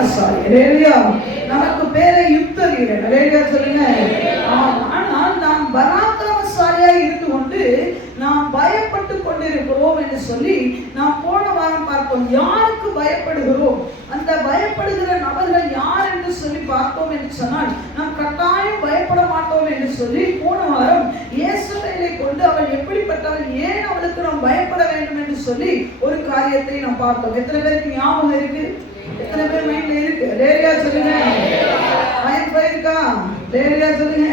பராக்கிரமசாலி. அல்லேலூயா. நமக்கு பேரே யுத்த வீரன். அல்லேலூயா சொல்லுங்க. ஆனால் நாம் பராக்கிரமசாலியா இருந்து கொண்டு நாம் பயப்பட்டு கொண்டிருக்கிறோம் என்று சொல்லி நாம் போன வாரம் பார்த்தோம். யாருக்கு பயப்படுகிறோம், அந்த பயப்படுகிற நபர்கள் யார் என்று சொல்லி பார்த்தோம் என்று சொன்னால் நாம் கட்டாயம் பயப்பட மாட்டோம் என்று சொல்லி போன வாரம் இயேசுவை கொண்டு அவள் எப்படிப்பட்டவள், ஏன் அவளுக்கு நாம் பயப்பட வேண்டும் என்று சொல்லி ஒரு காரியத்தை நாம் பார்த்தோம். எத்தனை பேருக்கு ஞாபகம் இருக்கு? எத்தனை பேர் மைண்ட்ல இருக்கு? லேரியா சொல்லுங்க. மைண்ட் போயிருக்கா? லேரியா சொல்லுங்க.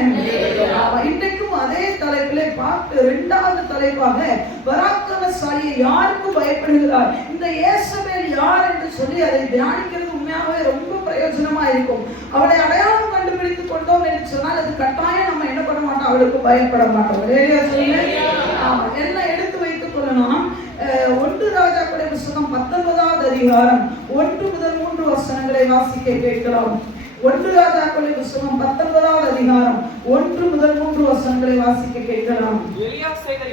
இன்றைக்கும் அதே தலைப்பிலே பார்த்து இரண்டாவது தலைப்பாக பராக்கிரமசாலியை யாருக்கு பயப்படுகிறார், இந்த இயேசபேல் யார் என்று சொல்லி அதை தியானிக்கிறது உண்மையாகவே ரொம்ப பிரயோஜனமா இருக்கும். அவளை அடையாளம் கண்டுபிடித்துக் கொண்டோம் என்று சொன்னால் அது கட்டாயம் நம்ம என்ன பண்ண மாட்டோம், அவளுக்கு பயப்பட மாட்டோம். லேரியா சொல்லுங்க. என்ன எடுத்து வைத்துக் கொள்ளணும். 1 ராஜாக்களுடைய புத்தகம் 19வது அதிகாரம் 1 முதல் 3 வசனங்களை வாசிக்க கேட்கிறோம். 1 ராஜாக்களுடைய புத்தகம் 19வது அதிகாரம் 1 முதல் 3 வசனங்களை வாசிக்க கேட்கலாம். எலியா செய்த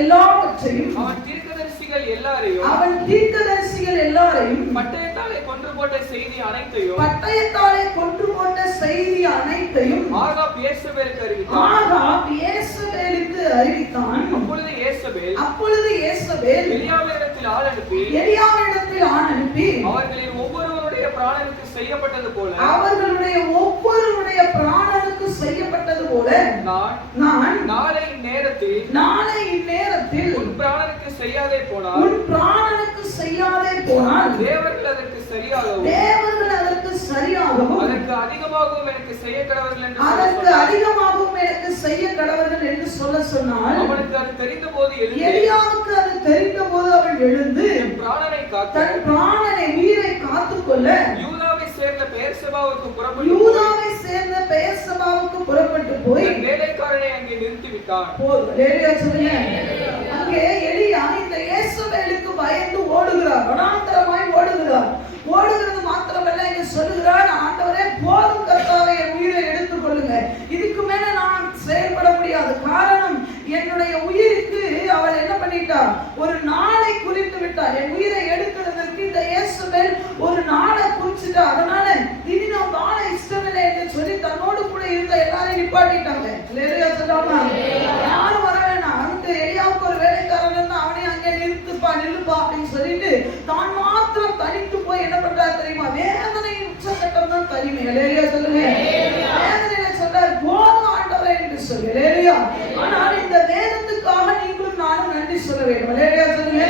எல்லாவற்றையும் அவன் தீர்க்கதரிசிகள் எல்லாரையும் பட்டயத்தாலே கொன்று போட்ட செய்தி அனைத்தையும் ஆகாப் இயேசபேலுக்கு அறிவித்தான். அப்பொழுது இயேசபேல் எலியாவினிடத்தில் ஆள் அனுப்பி அவர்களின் ஒவ்வொருவருடைய பிராணனுக்கு செய்யப்பட்டது போல நான் நாளை இந்நேரத்தில் உன் பிராணனுக்கு செய்யாதே போனால் தேவர்கள் அதற்கு சரியாகவும் அதற்கு அதிகமாகவும் எனக்கு செய்ய கடவர்கள் என்று சொல்ல சொன்னால் அவனுக்கு அது தெரிந்த போது அவன் எழுந்து தன் பிராணனை உயிரை காத்துக்கொள்ள யூதாவை சேர்ந்த பெயர்சபாவுக்கு புறப்பட்டு போய் வேலைக்காரனை அங்கே நிறுத்திவிட்டான். அங்கே எலியா இந்த இயேசுவேலுக்கு பயந்து ஓடுகிறார், வனாந்தரமாய் ஓடுகிறது மாத்திரமல்ல, இங்க சொல்லுகிறார், ஆண்டவரே போதும் கர்த்தாவே, என் உயிரை எடுத்துக் கொள்ளுங்க, இதுக்கு மேல நான் செயல்பட முடியாது. காரணம், என்னுடைய உயிருக்கு அவள் என்ன பண்ணிட்டா, ஒரு நாளை குறித்து விட்டார். என் உயிரை எடுக்கிறதற்கு இந்த இயேசுவேல் ஒரு நாளை குறிச்சிட்டா. அதனால இனி நான் வாழ இஷ்டமில்லை என்று சொல்லி தன்னோடு கூட இருந்த எல்லாரையும் நிப்பாட்டிட்டாங்க. யாரும் வர வேணாம், அவனுக்கு எலியாவுக்கு ஒரு வேலைக்காரன் இருந்தா அவனையும் அங்கே நிறுத்துப்பா நில்லுப்பா அப்படின்னு சொல்லிட்டு தான் மாத்திரம் தனித்து போய் என்ன பண்றாரு தெரியுமா, வேதனையின் உச்சகட்டம் தான் தனிமை. எலியா சொல்லுங்க. வேதனையில சொல்றாரு, போதும் ஆண்டவரே என்று சொல்லி. எலியா, ஆனால் இந்த வேதத்துக்காக நீங்களும் நானும் நன்றி சொல்ல வேண்டும். எலியா சொல்லுங்க.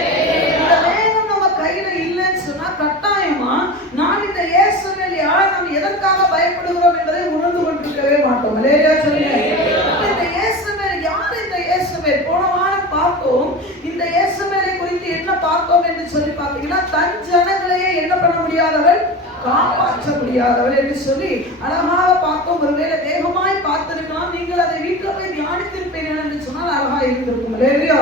இந்த வேதம் நம்ம கையில இல்லைன்னு சொன்னா கட்டாயமா நான் இந்த இயேசுவேல் யார், நாம் எதற்காக பயப்படுகிறோம் என்பதை உணர்ந்து கொண்டிருக்கவே மாட்டோம். எலியா சொல்லுங்க. இந்த இயேசுவேல் யார்? இந்த இயேசுவேல் போன வாரம் பார்த்தோம். இந்த இயேசுவேலை குறித்து என்ன பார்த்தோம் என்று சொல்லி பார்த்தீங்கன்னா, தன் ஜனங்களையே என்ன பண்ண முடியாதவள், காப்பாற்ற முடியாதவள் என்று சொல்லி அழகாக பார்த்தோம். ஒருவேளை வேகமாய் பார்த்திருக்கலாம், நீங்கள் அதை வீட்டில் போய் தியானித்திருப்பீர்கள் என்று சொன்னால் அழகா இருந்திருக்கும். இல்லையா?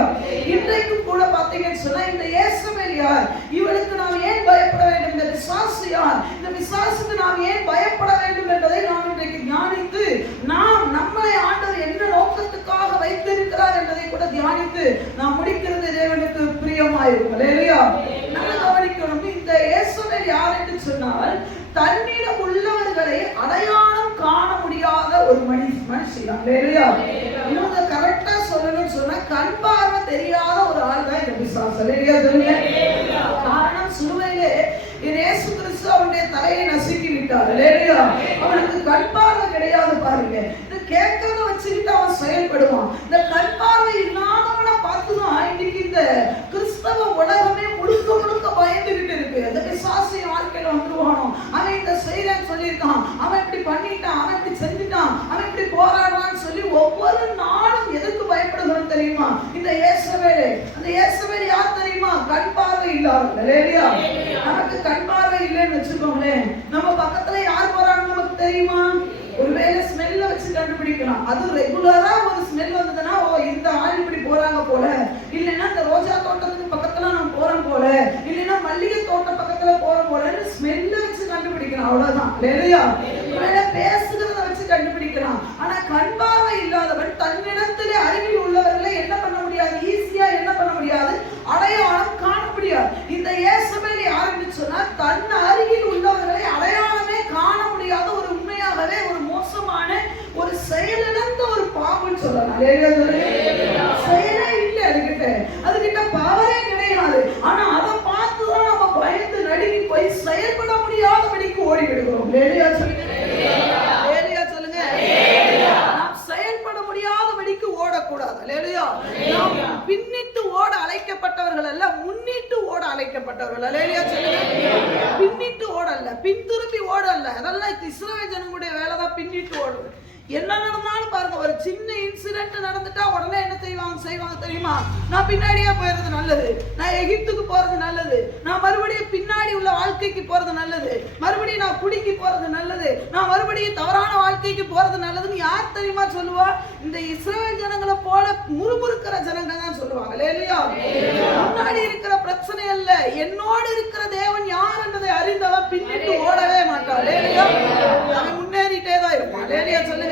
இன்றைக்கும் கூட பார்த்தீங்கன்னு சொன்னா இந்த இயேசுவேல் யார், இவளுக்கு நாம் ஏன் பயப்பட வேண்டும், இந்த விசுவாசி யார், இந்த விசுவாசுக்கு நாம் ஏன் பயப்பட வேண்டும் என்பதை நாம் இன்றைக்கு தியானித்து நாம் நம்மளை ஆண்டவர் என்ன நோக்கத்துக்காக வைத்திருக்கிறார் என்பதை கூட தியானித்து நாம் முடிக்கிறது தேவனுக்கு பிரியமாயிருக்கும். இல்லையா? நம்ம கவனிக்கணும். இந்த இயேசுவேல் யார் என்று சொன்னால், தன்னிடம் உள்ளவர்களை அடையாளம் காண முடியாத ஒரு மனுஷன். இல்லையா? இவங்க கரெக்டா சொல்லணும்னு சொன்னா கண் பார்வை தெரியாத ஒரு ஆள் தான் இந்த பிசாசு. இல்லையா சொல்லுங்க. காரணம், சிலுவையிலே இயேசு கிறிஸ்து அவனுடைய தலையை நசுக்கி விட்டார். இல்லையா? அவனுக்கு கண் பார்வை கிடையாது. பாருங்க, இந்த கேட்கறத வச்சுக்கிட்டு அவன் செயல்படுவான். இந்த கண் பார்வை இல்லாதவனை பார்த்துதான் இன்னைக்கு இந்த கிறிஸ்தவ உலகமே முழுக்க பயந்துகிட்டு இருக்கு. இந்த பிசாசு வாழ்க்கையில வந்துருவானோ, அவன் இந்த செய்யறன்னு சொல்லியிருக்கான், அவன் இப்படி பண்ணிட்டான், அவன் இப்படி செஞ்சுட்டான், அவன் இப்படி போராடுறான்னு சொல்லி ஒவ்வொரு நாளும் எதுக்கு பயப்படுகிறோம் தெரியுமா? இந்த இயேசுவேல். அந்த இயேசுவேல் யார் தெரியுமா? கண் பார்வை இல்லாதவங்க. இல்லையா? நமக்கு கண் பார்வை இல்லைன்னு வச்சுக்கோங்களேன், நம்ம பக்கத்துல யார் போறாங்க நமக்கு தெரியுமா? ஒருவேளை ஸ்மெல்ல வச்சு கண்டுபிடிக்கலாம். அது ரெகுலரா ஒரு ஸ்மெல் வந்ததுன்னா, ஓ இந்த ஆள் இப்படி போறாங்க போல, இல்லைன்னா இந்த ரோஜா தோட்டத்துக்கு பக்கத்துல நம்ம போறோம் போல, இல்லைன்னா மல்லிகை தோட்ட பக்கத்துல போறோம் போல ஸ்மெல்ல வச்சு கண்டுபிடிக்கலாம். அவ்வளவுதான். இல்லையா? ஒருவேளை பேசுகிறத வச்சு கண்டுபிடிக்கலாம். ஆனா கண் பார்வை இல்லாதவன் தன்னிடத்திலே அறிவில் உள்ளவர்களை என்ன பண்ண முடியாது, ஈஸியா என்ன பண்ண முடியாது, அடையாளம் காண முடியாது. இந்த இயேசுவேல் யாருன்னு சொன்னா, தன்னை சொல்லலாம். செயலே இல்லை அதுகிட்ட பவரே கிடையாது. ஆனா அதை பார்த்துதான் நம்ம பயந்து நடுங்கி போய் செயல்பட முடியாதபடிக்கு ஓடி விடுகிறோம். சொல்லுங்க. நாம் செயல்பட முடியாதபடிக்கு ஓடக்கூடாது. நாம் பின்னிட்டு ஓட அழைக்கப்பட்டவர்கள் அல்ல, முன்னிட்டு ஓட அழைக்கப்பட்டவர்கள். சொல்லுங்க. பின்னிட்டு ஓடல்ல, பின் திரும்பி ஓடல்ல. அதெல்லாம் இஸ்ரவேல் ஜனங்களுடைய வேலைதான், பின்னிட்டு ஓடுது. என்ன நடந்தாலும் பாருங்க, ஒரு சின்ன இன்சிடென்ட் நடந்துட்டா உடனே என்ன செய்வாங்க தெரியுமா? நான் பின்னாடியே போறது நல்லது, நான் எகிப்துக்கு போறது நல்லது, நான் மறுபடியும் பின்னாடி உள்ள வாழ்க்கைக்கு போறது நல்லது, மறுபடியும் நான் குடிக்கு போறது நல்லது, நான் மறுபடியும் தவறான வாழ்க்கைக்கு போறது நல்லதுன்னு யார் தெரியுமா சொல்லுவா? இந்த இஸ்ரவேல் ஜனங்களை போல முறுமுறுக்கிற ஜனங்க தான் சொல்லுவாங்க. இல்லையா? முன்னாடி இருக்கிற பிரச்சனை அல்ல, என்னோடு இருக்கிற தேவன் யார் என்பதை அறிந்தவன் பின்னிட்டு ஓடவே மாட்டான். இல்லையா? அவன் முன்னேறிட்டே தான் இருப்பான். இல்லையா? சொல்லுங்க.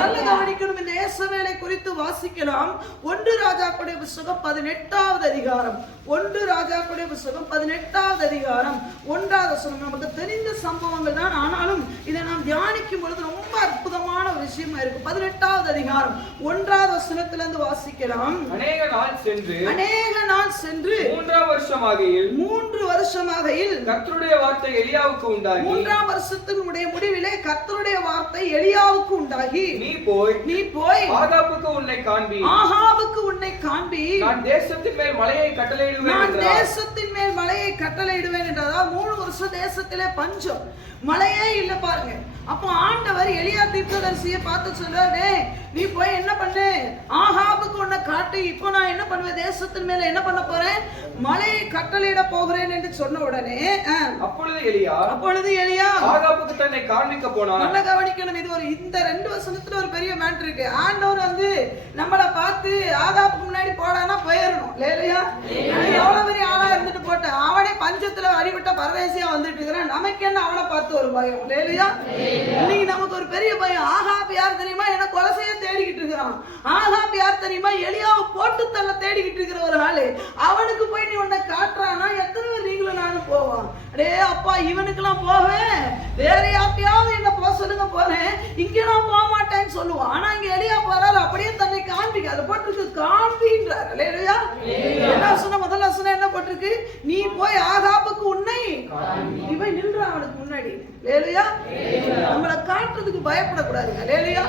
நல்ல கவனிக்கணும். இந்த யேசவேலை குறித்து வாசிக்கலாம். 1 ராஜாக்களுடைய புத்தகம் 18வது அதிகாரம். 1 ராஜாக்களுடைய புத்தகம் 18வது அதிகாரம் 1வது வசனம். நமக்கு தெரிந்த சம்பவங்கள் தான், ஆனாலும் இதை நாம் தியானிக்கும் பொழுது ரொம்ப அற்புதமான ஒரு விஷயமா இருக்கு. 18வது அதிகாரம் 1வது வசனத்திலிருந்து வாசிக்கலாம். அநேக நாள் சென்று 3 வருஷமாகையில் கர்த்தருடைய வார்த்தை எலியாவுக்கு உண்டாகி, 3ஆம் வருஷத்தினுடைய முடிவிலே கர்த்தருடைய வார்த்தை எலியாவுக்கு உண்டாகி, நீ போய் ஆகாபுக்கு உன்னை காண்பி, நான் தேசத்தின் மேல் மலையை கட்டளையிடுவேன் என்றால் 3 வருஷம் தேசத்திலே பஞ்சம், மழையே இல்ல பாருங்க. அப்போ ஆண்டவர் எலியா தீர்க்கதரிசியை பார்த்து சொல்றாரு, நீ போய் என்ன பண்ணு, ஆகாபுக்கு உன்னை காட்டு, இப்போ நான் என்ன பண்ணுவேன், தேசத்தின் மேல என்ன பண்ண போறேன், மலையை கட்டளையிட போகிறேன் என்று சொன்ன உடனே அப்பொழுது எலியா ஆகாபுக்கு தன்னை காண்பிக்க போனான். நல்ல கவனிக்கணும். இது ஒரு இந்த 2 வசனத்துல ஒரு பெரிய மேட்டர் இருக்கு. ஆண்டவர் நம்மளை பார்த்து ஆகாபுக்கு முன்னாடி போடானா போயிடணும். இல்லையா? எவ்வளவு பெரிய ஆளா இருந்துட்டு போட்ட, அவனே பஞ்சத்துல அடிபட்ட பரதேசியா வந்துட்டு இருக்கிறான், நமக்கு என்ன அவனை பார்த்து ஒரு பயம்? இல்லையா? இன்னைக்கு நமக்கு ஒரு பெரிய பயம். ஆகாப் யார் தெரியுமா? என்ன கொலை செய்ய தேடிக்கிட்டு இருக்கிறான். ஆகாப் யார் தெரியுமா? எலியாவை போட்டு தள்ள தேடிக்கிட்டு இருக்கிற ஒரு ஆளு. அவனுக்கு போய் நீ உன்னை காட்டுறானா, எத்தனை பேர் நீங்களும் நானும் போவான்? அடே அப்பா, இவனுக்கெல்லாம் போவேன், வேற யார்ட்டையாவது என்ன போக சொல்லுங்க போறேன், இங்க நான் போக மாட்டேன்னு சொல்லுவான். ஆனா இங்க எலியா போறாரு, அப்படியே தன்னை காண்பிக்க, அதை போட்டிருக்கு காண்பின்றாரு. இல்லையா? என்ன சொன்ன முதல்ல சொன்ன என்ன போட்டிருக்கு? நீ போய் ஆகாபுக்கு உன்னை, நீ போய் நில்ற அவனுக்கு முன்னாடி. இல்லையா? நம்மளை காட்டுறதுக்கு பயப்படக்கூடாதுங்க. இல்லையா?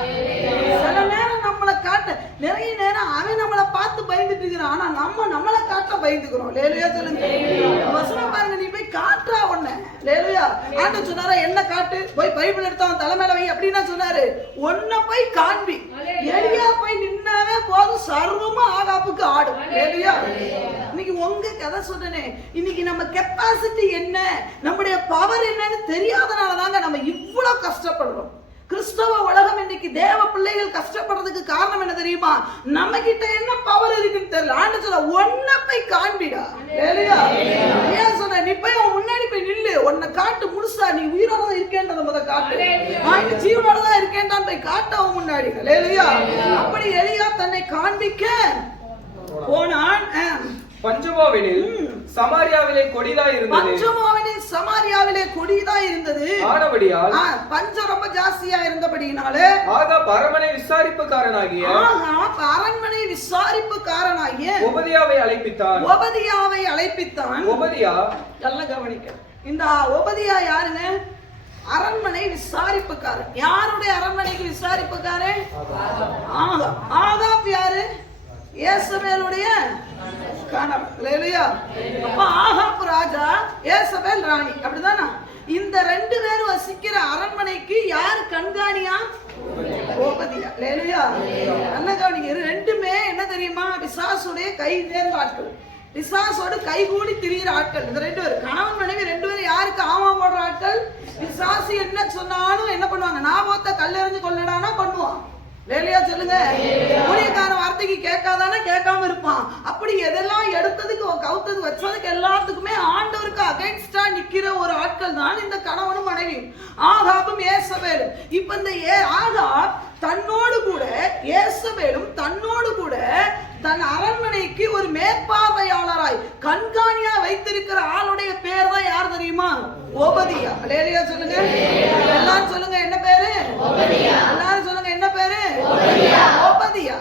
சில நேரம் நம்மளை காட்ட, நிறைய நேரம் அவன் நம்மளை பார்த்து பயந்துட்டு இருக்கிறான், ஆனா நம்மளை காட்ட பயந்துக்கிறோம். இல்லையா? சொல்லுங்க. வசனம் பாருங்க, நீ போய் காட்டுறா உன்னை. இல்லையா? ஆண்டவர் சொன்னாரா, என்ன காட்டு, போய் பைபிள் எடுத்தவன் தலைமையில வை அப்படின்னா சொன்னாரு, உன்னை போய் காண்பி. எலியா போய் நின்னாவே போதும், சர்வமா ஆகாப்புக்கு ஆடும். இல்லையா? இன்னைக்கு உங்க கதை சொன்னேன். இன்னைக்கு நம்ம கெப்பாசிட்டி என்ன, நம்முடைய பவர் என்னன்னு தெரியாதனாலதாங்க நம்ம இவ்வளவு கஷ்டப்படுறோம். கிறிஸ்தவ உலகம் இன்னைக்கு தேவ பிள்ளைகள் கஷ்டப்படுறதுக்கு காரணம் என்ன தெரியுமா? நம்ம கிட்ட என்ன பவர் இருக்குன்னு தெரியல. ஆண்டவர் சொல்ற, உன்னை போய் காண்பிடா. இல்லையா? ஏன் சொன்ன, நீ போய் அவன் முன்னாடி போய் நில்லு, உன்னை காட்டு முழுசா, நீ உயிரோட தான் இருக்கேன்றத முத காட்டு, நான் ஜீவனோட தான் இருக்கேன்டான்னு போய் காட்டு அவன் முன்னாடி. இல்லையா? அப்படி எலியா தன்னை காண்பிக்க போனான். பஞ்சமாவினில் சமாரியாவிலே கொடிதாய் இருந்தது. ஆனபடியால் பஞ்சம் ரொம்ப ஜாஸ்தியா இருந்தபடியினாலே ஆகாப் அரண்மனை விசாரிப்புக்காரனாகிய ஒபதியாவை அழைப்பித்தான். ஒபதியா நல்ல கவனிக்க. இந்த ஒபதியா யாருங்க? அரண்மனை விசாரிப்புக்காரன். யாருடைய அரண்மனைக்கு விசாரிப்புக்காரன்? ஆகாப் யாரு? யேசபேலுடைய கணவன். இல்லையா? அப்ப ஆகாப் ராஜா, யேசபேல் ராணி, அப்படிதானா? இந்த 2 பேரும் வசிக்கிற அரண்மனைக்கு யார் கண்காணியா? ஒபதியா. இல்லையா? நல்ல கவனிங்க. 2மே என்ன தெரியுமா? பிசாசுடைய கை தேர்ந்த ஆட்கள், பிசாசோடு கைகூடி திரிகிற ஆட்கள். இந்த 2 பேரும் கணவன் மனைவி 2 பேரும் யாருக்கு ஆமா போடுற ஆட்கள்? பிசாசு என்ன சொன்னாலும் என்ன பண்ணுவாங்க? நாபத்தை கல்லெறிஞ்சு கொள்ளடானா பண்ணுவான். வேலையா சொல்லுங்க. ஊழியக்கார வார்த்தைக்கு கேட்காதானே கேட்காம இருப்பான். அப்படி எதெல்லாம் எடுத்ததுக்கு கவுத்தது வச்சதுக்கு எல்லாத்துக்குமே ஆண்டவருக்கு அகைன்ஸ்டா நிக்கிற ஒரு ஆட்கள் தான் இந்த கணவனும் மனைவியும், ஆகாபும் யேசபேலும். இப்ப இந்த ஆகாப் தன்னோடு கூட, யேசபேலும் தன்னோடு கூட தன் அரண்மனைக்கு ஒரு மேற்பார்வையாளராய் கண்காணியா வைத்திருக்கிற ஆளுடைய பேர் தான் யார் தெரியுமா? ஒபதியா. அல்லேலூயா சொல்லுங்க. எல்லாரும் சொல்லுங்க, என்ன பேரு? எல்லாரும் சொல்லுங்க, என்ன பேரு? ஒபதியா.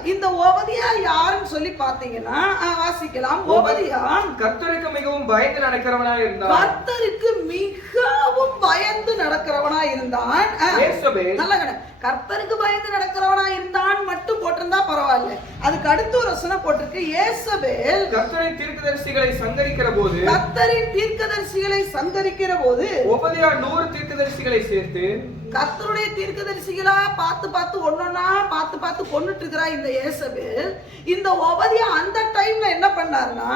யாருன்னு சொல்லி பாத்தீங்கன்னா வாசிக்கலாம். ஒபதியா கர்த்தருக்கு மிகவும் பயந்து நடக்கிறவனாய் இருந்தான். கர்த்தருக்கு மிகவும் பயந்து நடக்கிறவனா இருந்தான். நல்ல கர்த்தருக்கு பயந்து நடக்கிறவனா இருந்தான் மட்டும் போட்டிருந்தா பரவாயில்ல. அதுக்கு அடுத்து ஒரு வசனம் போட்டிருக்கு. யேசபேல் கர்த்தரின் தீர்க்கதரிசிகளை சங்கரிக்கிற போது, கர்த்தரின் தீர்க்கதரிசிகளை சங்கரிக்கிற போது ஒபதியா 100 தீர்க்கதரிசிகளை சேர்த்து கர்த்தருடைய தீர்க்கதரிசிகளா பார்த்து பார்த்து ஒன்னொன்னா பார்த்து கொன்னுட்டு இருக்கிறா இந்த யேசபேல். இந்த ஒபதியா அந்த டைம்ல என்ன பண்ணாருன்னா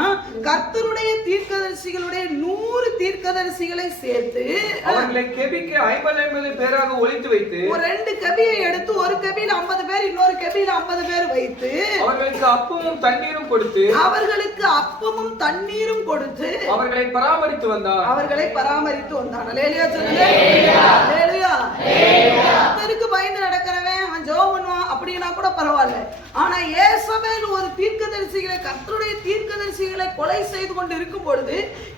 கர்த்தருடைய தீர்க்கதரிசிகளுடைய 100 தீர்க்கதரிசிகளை சேர்த்து அவர்களை கெபிக்கு 50 பேராக ஒளித்து வைத்து, ஒரு 2 கெபியை எடுத்து ஒரு கெபியில 50 பேர் இன்னொரு கெபியில 50 பேர் வைத்து அவர்களுக்கு அப்பமும் தண்ணீரும் கொடுத்து அவர்களை பராமரித்து வந்தான். அல்லேலூயா சொல்லுங்க. அல்லேலூயா. கர்த்தருக்கு பயந்து நடக்கிறவன் அவன் ஜெபம் பண்ணுவான் அப்படினா கூட பரவாயில்லை. ஆனா யேசபேல் ஒரு தீர்க்கதரிசிகளை கர்த்தருடைய தீர்க்கதரிசிகளை கொலை செய்து கொண்டு இருக்கும் பொழுது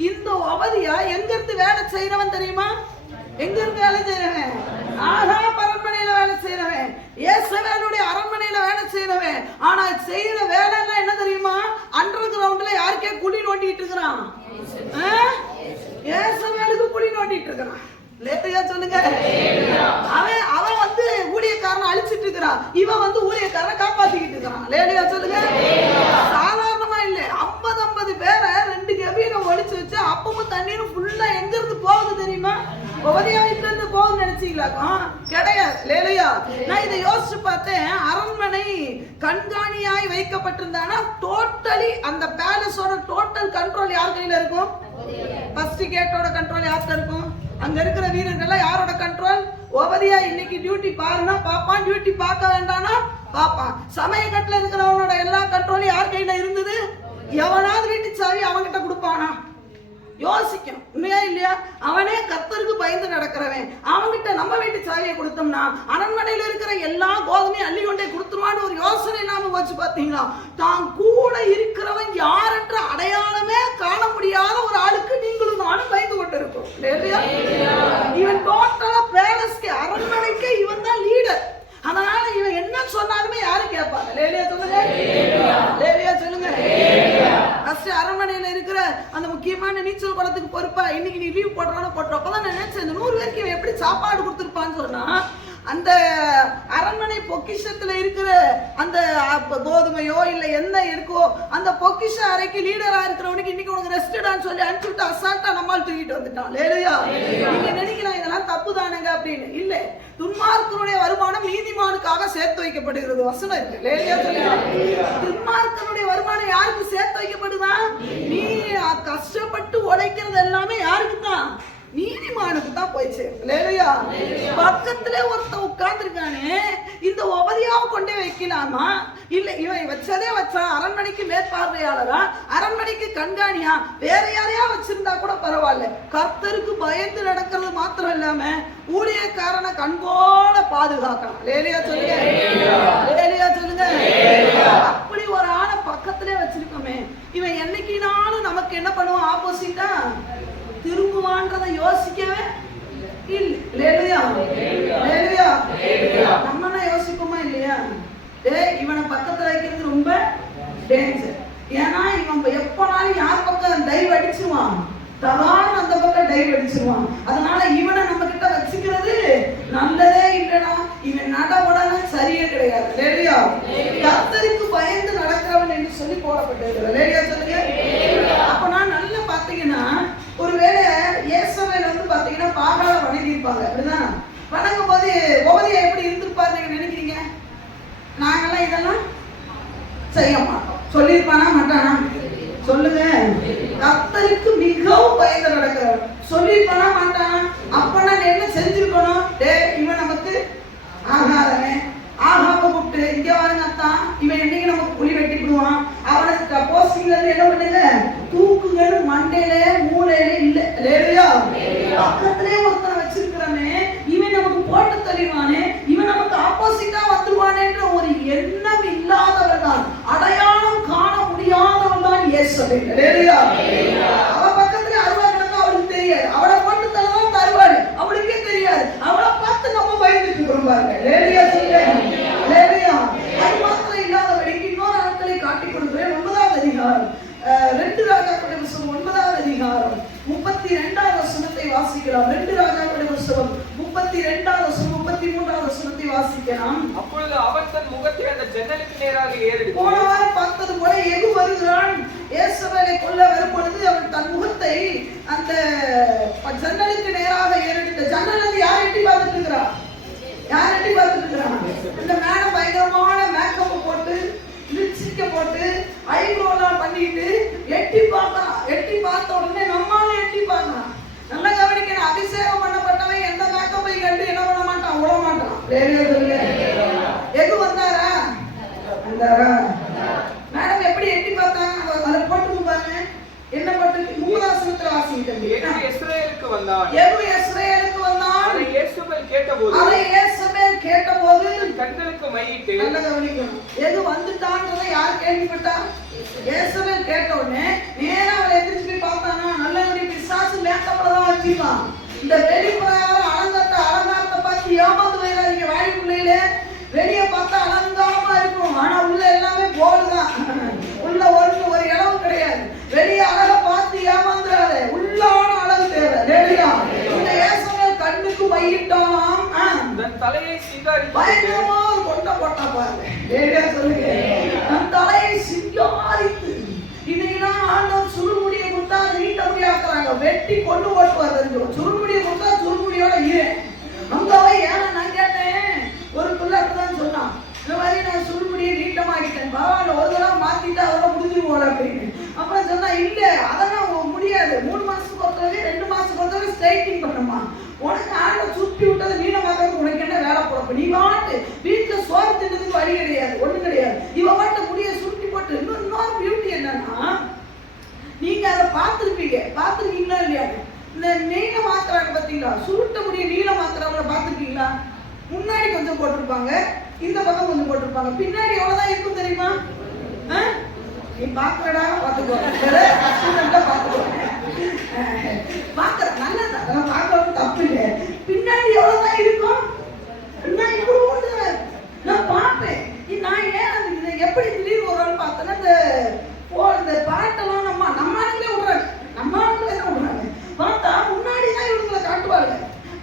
இந்த ஒபதியா எங்க இருந்து வேலை செய்யறவன் தெரியுமா? எங்க இருந்து வேலை செய்யறவன்? ஆகாப் அரண்மனையில வேலை செய்யறவன், யேசபேலுடைய அரண்மனையில வேலை செய்யறவன். ஆனா செய்யற வேலை எல்லாம் என்ன தெரியுமா? அண்டர் கிரவுண்ட்ல யாருக்கே குழி நோண்டிட்டு இருக்கிறான். யேசபேலுக்கு குழி நோண்டிட்டு இருக்கிறான். லேட்டையா சொல்லுங்க. அவன் வந்து ஊழியக்காரனை அழிச்சிட்டு இருக்கிறான், இவன் வந்து ஊழியக்காரனை காப்பாத்திக்கிட்டு இருக்கிறான். லேட்டையா சொல்லுங்க. சாதாரணமா இல்ல, 50 பேரை 2 கெபியில ஒளிச்சு வச்சு அப்பமும் தண்ணீரும் ஃபுல்லா எங்க இருந்து போகுது தெரியுமா? ஒபதியா வீட்டுல இருந்து போகுதுன்னு நினைச்சீங்களாக்கா? கிடையாது. லேலுயா. நான் இதை யோசிச்சு பார்த்தேன். அரண்மனை கண்காணியாய் வைக்கப்பட்டிருந்தானா டோட்டலி அந்த பேலஸோட டோட்டல் கண்ட்ரோல் யார் கையில இருக்கும்? ஃபர்ஸ்ட் கேட்டோட கண்ட்ரோல் யார்கிட்ட இருக்கும்? அங்க இருக்கிற வீரர்கள் யாரோட கண்ட்ரோல்? ஒபதியா இன்னைக்கு டியூட்டி பாருன்னா பாப்பான், டியூட்டி பார்க்க வேண்டாம்னா பாப்பான். சமயக்கட்டுல இருக்கிறவனோட எல்லா கண்ட்ரோலும் யார் கையில இருந்தது? எவனாவது வீட்டு சாவி அவன்கிட்ட கொடுப்பானா? யோசிக்கணும். உண்மையா இல்லையா? அவனே கர்த்தருக்கு பயந்து நடக்கிறவன். அவன்கிட்ட நம்ம வீட்டு சாவியை கொடுத்தோம்னா அரண்மனையில இருக்கிற எல்லா கோதுமையும் அள்ளி கொண்டே கொடுத்துருவான்னு ஒரு யோசனை நாம வச்சு பார்த்தீங்களா? தான் கூட இருக்கிறவன் யார் என்ற அடையாளமே காண முடியாத ஒரு ஆளுக்கு நீங்களும் நானும் பயந்து கொண்டு இருக்கோம். இவன் டோட்டலா பேலஸ்க்கு அரண்மனைக்கு இவன் தான் லீடர். அதனால இவன் என்ன சொன்னாலுமே யாரும் கேட்பாங்க. லேலியா சொல்லுங்க. லேலியா சொல்லுங்க. ஃபர்ஸ்ட் அரண்மனையில இருக்கிற அந்த முக்கியமான நீச்சல் குளத்துக்கு பொறுப்பா இன்னைக்கு நீ லீவ் போடுறானோ போட்டுரும். அப்பதான் நான் நினைச்சேன் இந்த 100 பேருக்கு இவன் எப்படி சாப்பாடு கொடுத்துருப்பான்னு சொன்னா, அந்த அரண்மனை பொக்கிஷத்துல இருக்கிற அந்த கோதுமையோ இல்ல என்ன இருக்கோ அந்த பொக்கிஷ அறைக்கு லீடரா இருக்கிறவனுக்கு இன்னைக்கு உனக்கு ரெஸ்டான்னு சொல்லி அனுப்பிச்சு விட்டு அசால்ட்டா நம்மால் தூக்கிட்டு வந்துட்டான். லேலுயா. நீங்க நினைக்கலாம் இதெல்லாம் தப்பு தானுங்க அப்படின்னு. இல்ல, துன்மார்க்கனுடைய வருமானம் நீதிமானுக்காக சேர்த்து வைக்கப்படுகிறது வசனம் இருக்கு. லேலுயா சொல்லுங்க. துன்மார்க்கனுடைய வருமானம் யாருக்கு சேர்த்து வைக்கப்படுதா? நீ கஷ்டப்பட்டு உழைக்கிறது எல்லாமே யாருக்கு தான்? நீதிமானுக்கு தான் போயிச்சு. பக்கத்திலே ஒருத்தன் உட்கார்ந்து இருக்கானே, இந்த ஒபதியாவை கொண்டே வைக்கலாமா? இல்ல, இவன் வச்சதே வச்சா அரண்மனைக்கு மேற்பார்வையாளரா, அரண்மனைக்கு கண்காணியா, வேற யாரையா வச்சிருந்தா கூட பரவாயில்ல. கர்த்தருக்கு பயந்து நடக்கிறது மாத்திரம் இல்லாம ஊழியக்காரனை கண்போல பாதுகாக்கலாம். லேலியா சொல்லுங்க. லேலியா சொல்லுங்க. அப்படி ஒரு ஆளை பக்கத்திலே வச்சிருக்கோமே, இவன் என்னைக்குனாலும் நமக்கு என்ன பண்ணுவான்? ஆப்போசிட்டா திரும்புவான்றதை யோசிக்கவே இல்லையா? நம்ம யோசிப்போமா இல்லையா? இவனை பக்கத்துல வைக்கிறது ரொம்ப டேஞ்சர். ஏன்னா இவன் எப்பனாலும் யார் பக்கம் டைவ் அடிச்சிருவான், தகான அந்த பக்கம் டைவ் அடிச்சிருவான். அதனால இவனை நம்ம கிட்ட வச்சுக்கிறது நல்லதே இல்லடா. இவன் நடவுடனே சரியே கிடையாது. லேலியா. கர்த்தருக்கு பயந்து நடக்கிறவன் என்று சொல்லி போடப்பட்டிருக்கிறது. லேலியா சொல்லுங்க. அப்ப நான் நல்லா பாத்தீங்கன்னா ஒருவேளை யேசபேல் வந்து பாத்தீங்கன்னா பாகால வணங்கியிருப்பாங்க. அப்படிதான் வணங்கும் போது ஒபதியா எப்படி இருந்திருப்பாரு நீங்க நினைக்கிறீங்க? நாங்கெல்லாம் இதெல்லாம் செய்ய மாட்டோம். சொல்லியிருப்பானா மாட்டானா? சொல்லுங்க. கர்த்தருக்கு மிகவும் பயந்து நடக்கிறவன் சொல்லியிருப்பானா மாட்டானா? அப்ப நான் என்ன செஞ்சிருக்கணும்? இவன் நமக்கு ஆகாதவன், ஆகாம கூப்பிட்டு இங்க வாருங்க அத்தான், இவன் என்னைக்கு நமக்கு புலி வெட்டிடுவான், அவனுக்கு போஸ்டிங்ல இருந்து என்ன பண்ணுங்க, தூக்குகள் மண்டையில மூளையில இல்ல. லேலியா. பக்கத்திலே ஒருத்தனை வச்சிருக்கிறமே, இவன் நமக்கு போட்டு தள்ளிடுவானே, இவன் நமக்கு ஆப்போசிட்டா வந்துருவானேன்ற ஒரு எண்ணம் இல்லாதவன் தான், அடையாளம் காண முடியாதவன் தான் யேசபேல். லேலியா. அவ பக்கத்துல அருவா கிடக்க அவளுக்கு தெரியாது, அவளை போட்டு தள்ளதான் தருவாரு அவளுக்கே தெரியாது. அவளை பார்த்து நம்ம பயந்துட்டு இருக்கிறோம் பாருங்க. லேலியா சொல்லுங்க. லேலியா. அது மாத்திரம் இல்லாதவனுக்கு இன்னொரு ஆட்களை வாசிக்கலாம். 2 ராஜாக்களின் புத்தகம் 32வது வசனம் 33வது வசனத்தை வாசிக்கலாம். அப்பொழுது அவன் தன் முகத்தை அந்த ஜன்னலுக்கு நேராக ஏறெடுத்து, போன வாரம் பார்த்தது போல எகு வருகிறான் யேசுவை கொல்ல வரும்பொழுது அவன் தன் முகத்தை அந்த ஜன்னலுக்கு நேராக ஏறெடுத்த. ஜன்னல் வந்து யார் எட்டி பார்த்துட்டு இருக்கிறா? யார் எட்டி பார்த்துட்டு இருக்கிறான்? இந்த மேடம் பயங்கரமான மேக்கப் போட்டு லிப்ஸ்டிக்க போட்டு ஐப்ரோலாம் பண்ணிட்டு எட்டி பார்க்கறான். எட்டி பார்த்த உடனே நம்மால எட்டி பார்க்கறான். நல்ல கவனிக்கணும், அபிஷேகம் பண்ணப்பட்டவன் எந்த மேக்கப்பை கண்டு என்ன பண்ண மாட்டான், விட மாட்டான். எது வந்தாரா? வந்தாரா? மேடம் எப்படி எட்டி பார்த்தாங்க அதை போட்டு பாருங்க. என்ன போட்டு 30வது வசனத்துல வாசிக்கிட்டேன். எகு இஸ்ரவேலுக்கு வந்தான். எகு இஸ்ரவேலுக்கு வந்தான். அதை இயேசுவேல் கேட்டபோது கண்களுக்கு மையிட்டு. நல்ல கவனிக்கணும், எது வந்துட்டான்றதை யார் கேள்விப்பட்டா? இயேசுவேல் கேட்ட உடனே நேரா அவளை எதிர்த்து போய் பார்த்தானா? நல்லபடி பிசாசு மேக்கப்ல தான் வச்சிருக்கான். இந்த வெளிப்புறம் அலங்காரத்தை பார்த்து ஏமாந்து போயிடாதீங்க. வாடிக்குள்ளையில வெளியே பார்த்தா அலங்காரமா இருக்கும், ஆனா உள்ள எல்லாமே போடுதான். உள்ள ஒரு இளவு கிடையாது. வெளியே அழக பார்த்து ஏமாந்துடாத, உள்ளான அழகு தேவை. இந்த இயேசுவேல் கண்ணுக்கு மையிட்டான். தன் தலையை சிங்காரித்து பயங்கரமா ஒரு கொண்டை போட்டா பாருங்க. சொல்லுங்க, தன் தலையை சிங்காரித்து. இன்னைக்குதான் ஆண்டவர் சுருமுடியை கொடுத்தா அதை நீட்ட முடியாக்குறாங்க. வெட்டி கொண்டு ஓட்டுவார். தெரிஞ்சோம், சுருமுடியை கொடுத்தா சுருமுடியோட இரு அங்கவை. ஏன்னா நான் கேட்டேன், ஒரு பிள்ளை அப்படிதான் சொன்னான், இந்த மாதிரி நான் சுருமுடியை நீட்டமாக்கிட்டேன், பரவாயில்ல ஒரு தடவை மாத்திட்டு அதோட முடிஞ்சுருவோம் அப்படின்னு. அப்புறம் சொன்னா இல்ல அதெல்லாம் முடியாது, 3 மாசத்துக்கு ஒருத்தரவே 2 மாசத்துக்கு ஒருத்தரவே ஸ்ட்ரைட்டிங் பண்ணுமா. உனக்கு ஆண்ட சுற்றி விட்டது நீளமாக்கிறது உனக்கு என்ன வேலை போடப்ப? நீ வாட்டு வீட்டுல சோறு தின்னதுக்கு வழி கிடையாது, ஒண்ணு கிடையாது. இவ வாட்ட முடிய சுருட்டி போட்டு. இன்னொரு பியூட்டி என்னன்னா, நீங்க அதை பார்த்திருக்கீங்களா இல்லையா? இந்த நீளம் மாத்துறாங்க பாத்தீங்களா? சுருட்ட முடிய நீளம் மாத்துறவங்கள பார்த்திருக்கீங்களா? முன்னாடி கொஞ்சம் போட்டிருப்பாங்க, இந்த பக்கம் கொஞ்சம் போட்டிருப்பாங்க, பின்னாடி எவ்வளவுதான் இருக்கும் தெரியுமா? நீ பாக்குறடா பாத்துக்கோ, பாக்குற நல்லது, அதெல்லாம் பாக்குறது தப்பு இல்லை. பின்னாடி எவ்வளவுதான் இருக்கும்? நான் இப்படி ஒன்று நான் பார்ப்பேன். நான் ஏன் எப்படி திடீர்னு ஒரு ஆள் பார்த்தேன்னா, இந்த பாட்டெல்லாம் நம்ம ஆளுங்களே விடுறாங்க, நம்ம ஆளுங்களே தான் விடுறாங்க. பார்த்தா முன்னாடி தான் இவங்களை காட்டுவாங்க,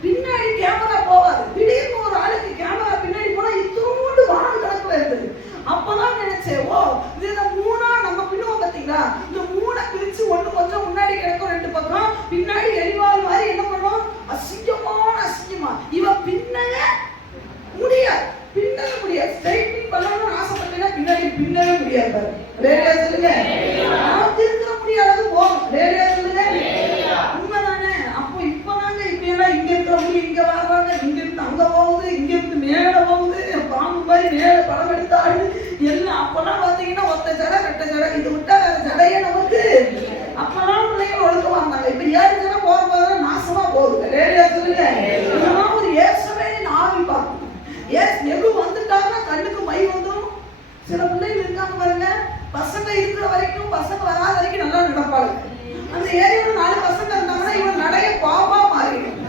பின்னாடி கேமரா போவாது. திடீர்னு ஒரு ஆளுக்கு கேமரா பின்னாடி போனா இத்தோண்டு வானம் கணக்குல இருந்தது. அப்பதான் நினைச்சேன், ஓ இது 3ஆ நம்ம பின்னுவோம் பாத்தீங்களா? இந்த 3 பிரிச்சு ஒண்ணு கொஞ்சம் முன்னாடி கிடக்கும், 2 பக்கம் பின்னாடி எரிவாள் மாதிரி என்ன பண்ணும், அசிங்கமா இவ பின்னவே முடியாது. ஸ்ட்ரைட்டிங் பண்ணணும்னு ஆசைப்பட்டீங்கன்னா பின்னாடி பின்னவே முடியாது. ரேடியா சொல்லுங்க, திருக்க முடியாது போகும். ரேடியா சொல்லுங்க, உண்மைதானே? அப்போ இப்பதாங்க இப்ப எல்லாம் இங்க இருக்கிறவங்க இங்க வர்றாங்க, இங்க இருந்து அங்க போகுது, இங்க இருந்து மேல போகுது, பாம்பு மாதிரி மேல படம் எடுத்தாடு எல்லாம். அப்பெல்லாம் பாத்தீங்கன்னா ஒத்த ஜடை 2 ஜடை, இது விட்டா வேற ஜடையே நமக்கு. அப்பெல்லாம் பிள்ளைங்க ஒழுக்கமா இருந்தாங்க. இப்ப 7 ஜடை போறப்பதான் நாசமா போகுது. ரேடியா சொல்லுங்க, இதெல்லாம் ஒரு ஏசவேலின் ஆவி பார்க்கணும். எது வந்துட்டாங்கன்னா கண்ணுக்கு மை வந்துடும். சில பிள்ளைங்க இருக்காங்க பாருங்க, பசங்க இருக்கிற வரைக்கும், பசங்க வராத வரைக்கும் நல்லா நடப்பாங்க. அந்த ஏரியால 4 பசங்க இருந்தாங்கன்னா இவன் நடைய பாவா மாறிடும்.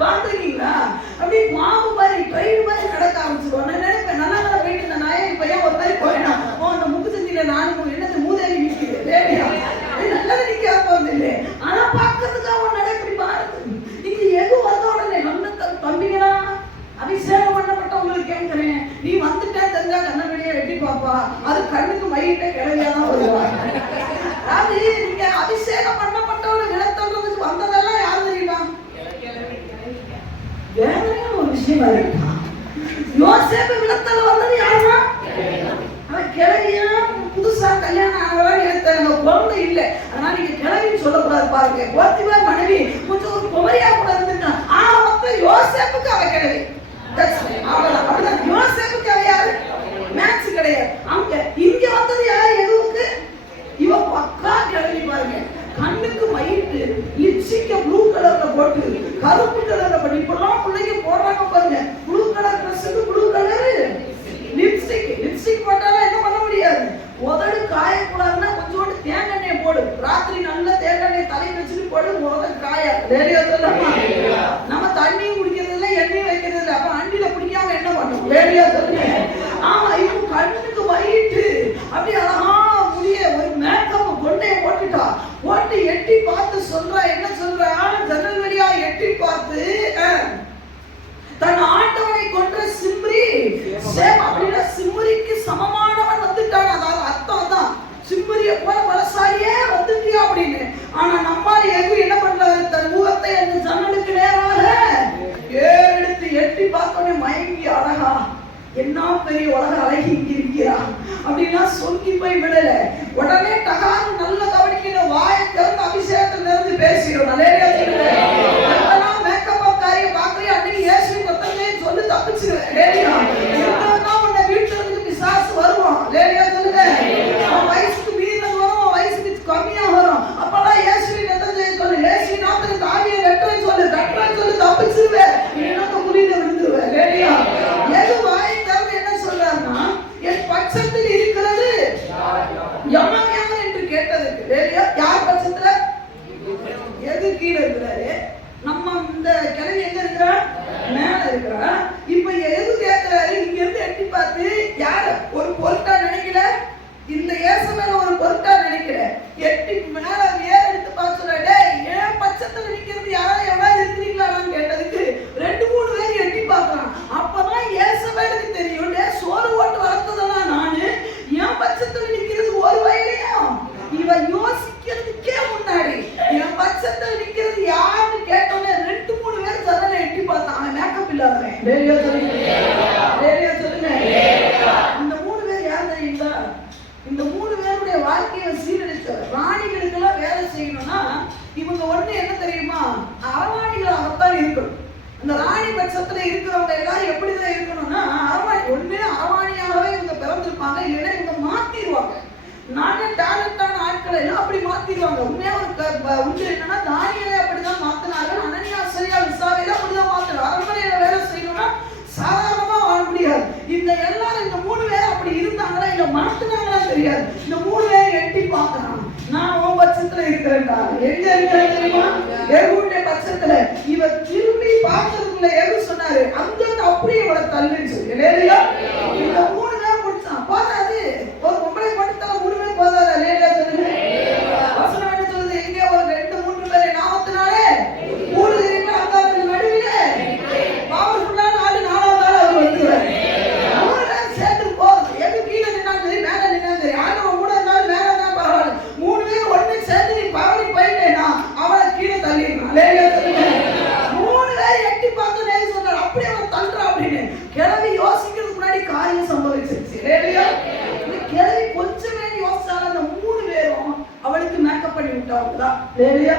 பாத்துருக்கீங்களா? அப்படி மாவு மாதிரி ட்ரெயின் மாதிரி நடக்க ஆரம்பிச்சிருவோம். நான் நினைப்பேன், நல்லா தான் போயிட்டு இந்த நாயை இப்ப ஏன் ஒரு மாதிரி போயினா அந்த முக்கு செஞ்சில நானும் என்னது மூதேவி நிற்குது. ரேடியா நல்லது நிக்காத போதில்லை, ஆனா பாக்கிறதுக்கு அவன் நடை இப்படி மாறுது. நீங்க எது வந்த உடனே நல்ல தம்பிங்களா அபிஷேகம் பண்ணப்பட்டவங்களுக்கு கேட்கிறேன், நீ வந்துட்டே தெரிஞ்சா கண்ணபடியா வெட்டி பாப்பா, அது கண்ணுக்கு மையிட்ட கிளவியாதான் வருவாங்க. அது நீங்க அபிஷேகம் பண்ணப்பட்டவங்க விளத்தல்றதுக்கு வந்ததெல்லாம் யாரு தெரியுமா? வேதனையான ஒரு விஷயமா இருக்கா? யோசேப்பு விளத்தல வந்தது யாருமா? அவன் கிளவியா புதுசா கல்யாணம் ஆனவெல்லாம் எனக்கு குழந்தை இல்லை, அதனால நீங்க கிளவின்னு சொல்லக்கூடாது. பாருங்க, போத்திபா மனைவி கொஞ்சம் ஒரு குமரியா கூட இருந்துட்டா, ஆனா மொத்தம் யோசேப்புக்கு அவ கிளவி. அப்படிதான் யோசேப்புக்கு அவ யாரு? மேட்ச் கிடையாது. அங்க இங்க வந்தது யாரு? எதுவுக்கு இவ பக்கா கிளவி. பாருங்க, கண்ணுக்கு மையிட்டு லிப்ஸ்டிக்க ப்ளூ கலர்ல போட்டு கருப்பு கலர்ல பண்ணி இப்பெல்லாம் பிள்ளைங்க போடுறாங்க பாருங்க. ப்ளூ கலர் ட்ரெஸ்ஸுக்கு ப்ளூ கலர் லிப்ஸ்டிக் போட்டாலும் என்ன பண்ண முடியாது. உதடு காயக்கூடாதுன்னா கொஞ்சோண்டு தேங்காய் எண்ணெய் போடு, ராத்திரி நல்ல தேங்காய் எண்ணெய் தலையை வச்சுட்டு போடு, உதடு காயா. ரேடியோ சொல்லமா, நம்ம தண்ணியும் குடிக்கிறது இல்லை, எண்ணெயும் வைக்கிறது இல்லை, அப்ப அண்டியில பிடிக்காம என்ன பண்ணும்? ரேடியோ சொல்லுங்க. ஆமா, இவங்க கண்ணுக்கு மையிட்டு அப்படி அழகா முடிய ஒரு மேக்கப் கொண்டைய போட்டுட்டா, போட்டு எட்டி பார்த்து சொல்றா, என்ன சொல்றா? ஜன்னல் வழியா எட்டி பார்த்து தன் ஆண்டவனை கொன்ற சிம்ரி சேம் அப்படின்னா சிம்ரிக்கு சமமானவன் வந்துட்டான். அதாவது அர்த்தம் தான் சிம்ரிய போல பலசாலியே வந்துட்டியா அப்படின்னு. ஆனா நம்மால எது என்ன பண்றாரு, தன் முகத்தை அந்த ஜன்னலுக்கு நேராக ஏறெடுத்து எட்டி பார்த்தோன்னே மயங்கி அழகா என்ன பெரிய உலக அழகி இங்க இருக்கிறா அப்படின்னா சொல்லி போய் விடல. உடனே டகான்னு நல்ல கவனிக்கிற வாயை திறந்து அபிஷேகத்தில் நிறந்து பேசிடும். அதெல்லாம் மேக்கப் காரிய பார்க்கலையே அன்னைக்கு இயேசுவின் ரத்தமே சொல்லி தப்பிச்சிருவேன். லேடியா இருந்தாதான் உன்னை வீட்டுல இருந்து பிசாசு வருவான். லேடியா சொல்லுங்க, அவன் வயசுக்கு மீறினது வரும், அவன் வயசுக்கு கம்மியா வரும். அப்பெல்லாம் இயேசுவின் ரத்தத்தை சொல்லு, இயேசுவின் நாட்டுக்கு தாவியை வெட்டுறேன்னு சொல்லு, கட்டுறேன்னு சொல்லி தப்பிச்சிருவேன். என்னத்த புரியுத விழுந்துருவேன். லேடியா எது வாய் திறந்து என்ன சொல்றாருன்னா, என் பட்சத்தில் இருக்கிறது எவன் எவன் என்று கேட்டதுக்கு லேடியா யார் பட்சத்துல எது கீழே இருக்கிறாரு, நம்ம இந்த கிழவி எங்க இருக்கிறா, மேல இருக்கிறா. இப்ப எது கேட்கிறாரு, இங்க இருந்து எட்டி பார்த்து யார ஒரு பொருட்டா நினைக்கல, இந்த ஏசமேல ஒரு பொருட்டா நினைக்கிற, எட்டி மேல ஏற எடுத்து பார்த்து சொல்ற, ஏன் பட்சத்துல நிக்கிறது யாராவது எவ்வளவு இருக்கிறீங்களான்னு கேட்டதுக்கு 2-3 பேர் எட்டி பார்க்கறான். அப்பதான் ஏசமேலுக்கு தெரியும், சோறு ஓட்டு வளர்த்ததெல்லாம் நானு, என் பட்சத்துல நிக்கிறது ஒரு வயலையும் இவ யோசிக்கிறதுக்கே முன்னாடி என் பட்சத்துல நிக்கிறது யாருன்னு கேட்டோன்னே 2-3 பேர் சதனை எட்டி பார்த்தான். அவன் மேக்கப் இல்லாதவன். லேடியா சொல்லுங்க, லேடியா சொல்லுங்க. இந்த 3 பேர் யார் தெரியுங்களா? இந்த 3 பேருடைய வாழ்க்கையை சீரழிச்சவர். ராணிகளுக்கு எல்லாம் வேலை செய்யணும்னா இவங்க ஒண்ணு என்ன தெரியுமா, அரவாணிகளாகத்தான் இருக்கணும். அந்த ராணி பட்சத்துல இருக்கிறவங்க எல்லாரும் எப்படிதான் இருக்கணும்னா அரவாணி, ஒண்ணு அரவாணியாகவே இவங்க பிறந்திருப்பாங்க, இல்லைன்னா இவங்க மாத்திடுவாங்க. நல்ல டேலண்டான ஆட்களை எல்லாம் அப்படி மாத்திடுவாங்க. உண்மையா ஒரு உண்டு என்னன்னா, தானியலை அப்படிதான் மாத்தினாங்க, அனனியா சரியா விசாவையில அப்படிதான் மாத்தினாங்க. அரண்மனையில வேலை செய்யணும்னா சாதாரணமா வாழ முடியாது. இந்த எல்லாரும் இந்த 3 பேர் அப்படி இருந்தாங்களா இல்ல மாத்தினாங்களா தெரியாது. இந்த 3 பேர் எட்டி பார்க்கறான், நான் உன் பட்சத்துல இருக்கிறேன்டா. எங்க இருக்கிறேன் தெரியுமா, எகுடைய பட்சத்துல. இவ திரும்பி பார்க்கறதுக்குள்ள எகு சொன்னாரு, அங்க அப்படியே இவளை தள்ளுன்னு சொல்லி. இல்லையா இந்த 3 பேர் முடிச்சான். போதாது, ஒரு பொம்பளை படுத்தால 3 பேர் போதாதா? லேடியா சொல்லுங்க. வசனம் என்ன சொல்லுது, எங்கே ஒரு 2-3 பேரை நாமத்தினாலே ஊருகிறீங்களா, அந்த நடுவிலே பவர்ஃபுல்லா 4 4வது ஆள் அவர் வந்துருவாரு. 3 பேர் சேர்த்து போதும். எது கீழே நின்னாலும் சரி, மேல நின்னாலும் சரி, ஆண்டவன் கூட இருந்தாலும் மேல தான் பரவாயில்ல. 3 பேர் ஒண்ணு சேர்ந்து நீ பவனி போயிட்டேனா அவளை கீழே தள்ளிடணும். லேடியா சொல்லுங்க. 3 பேர் எட்டி பார்த்து நேரு சொன்னார், அப்படியே அவன் தள்ளுறா அப்படின்னு. கிளவி யோசிக்கிறதுக்கு முன்னாடி காரியம் சம்பவிச்சிருச்சு. லேடியா இந்த கிளவி கொஞ்சமே யோசிச்சாலும் அந்த 3 பேரும் அவளுக்கு மேக்கப் பண்ணி விட்டாங்களா? லேடியா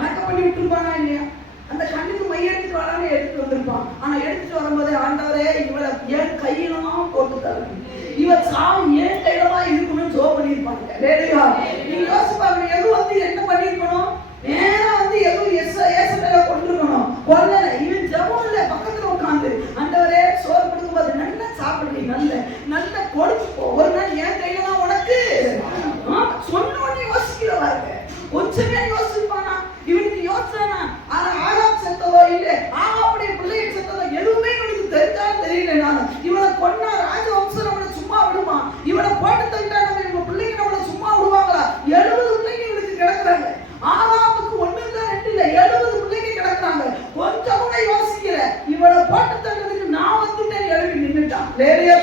மேக்கப் பண்ணி விட்டுருப்பானா இல்லையா? அந்த கண்ணுக்கு மை எடுத்துட்டு வராம எடுத்துட்டு வந்திருப்பான். ஆனா எடுத்துட்டு வரும்போது, ஆண்டவரே இவளை என் கையிலதான் போட்டு தரணும், இவ சாவு ஏன் கையிலதான் இருக்கணும்னு ஜோ பண்ணிருப்பாங்க. லேடியா நீங்க யோசிப்பாங்க, எது வந்து என்ன பண்ணிருக்கணும், நேரா வந்து எது ஏசமேல கொண்டிருக்கணும். கொல்லல, இவன் ஜெபம் இல்ல, பக்கத்துல உட்காந்து ஆண்டவரே சோறு கொடுக்கும்போது நல்லா சாப்பிடுறீ, நல்ல நல்ல கொடுத்துப்போ, ஒரு நாள் என் கையில தான் உனக்கு சொன்னோன்னு யோசிக்கிறவாங்க. கொஞ்சமே யோசிப்பானா, இவனுக்கு யோசனா ஆகாப் செத்ததோ இல்ல ஆகாப்புடைய பிள்ளைகள் செத்ததோ எதுவுமே இவனுக்கு தெரிஞ்சாலும் தெரியல. நான் இவனை கொன்னா ராஜவம்சம் நம்மளை சும்மா விடுமா, இவனை போட்டு தந்தா நம்ம இவங்க பிள்ளைங்க நம்மளை சும்மா விடுவாங்களா? 70 பிள்ளைங்க இவனுக்கு கிடக்குறாங்க. ஆகாப்புக்கு 1 இல்ல 2 இல்ல 70 பிள்ளைங்க கிடக்குறாங்க. கொஞ்சம் கூட யோசிக்கல, இவனை போட்டு தந்ததுக்கு நான் வந்துட்டேன் எழுப்பி நின்றுட்டான். லேடியா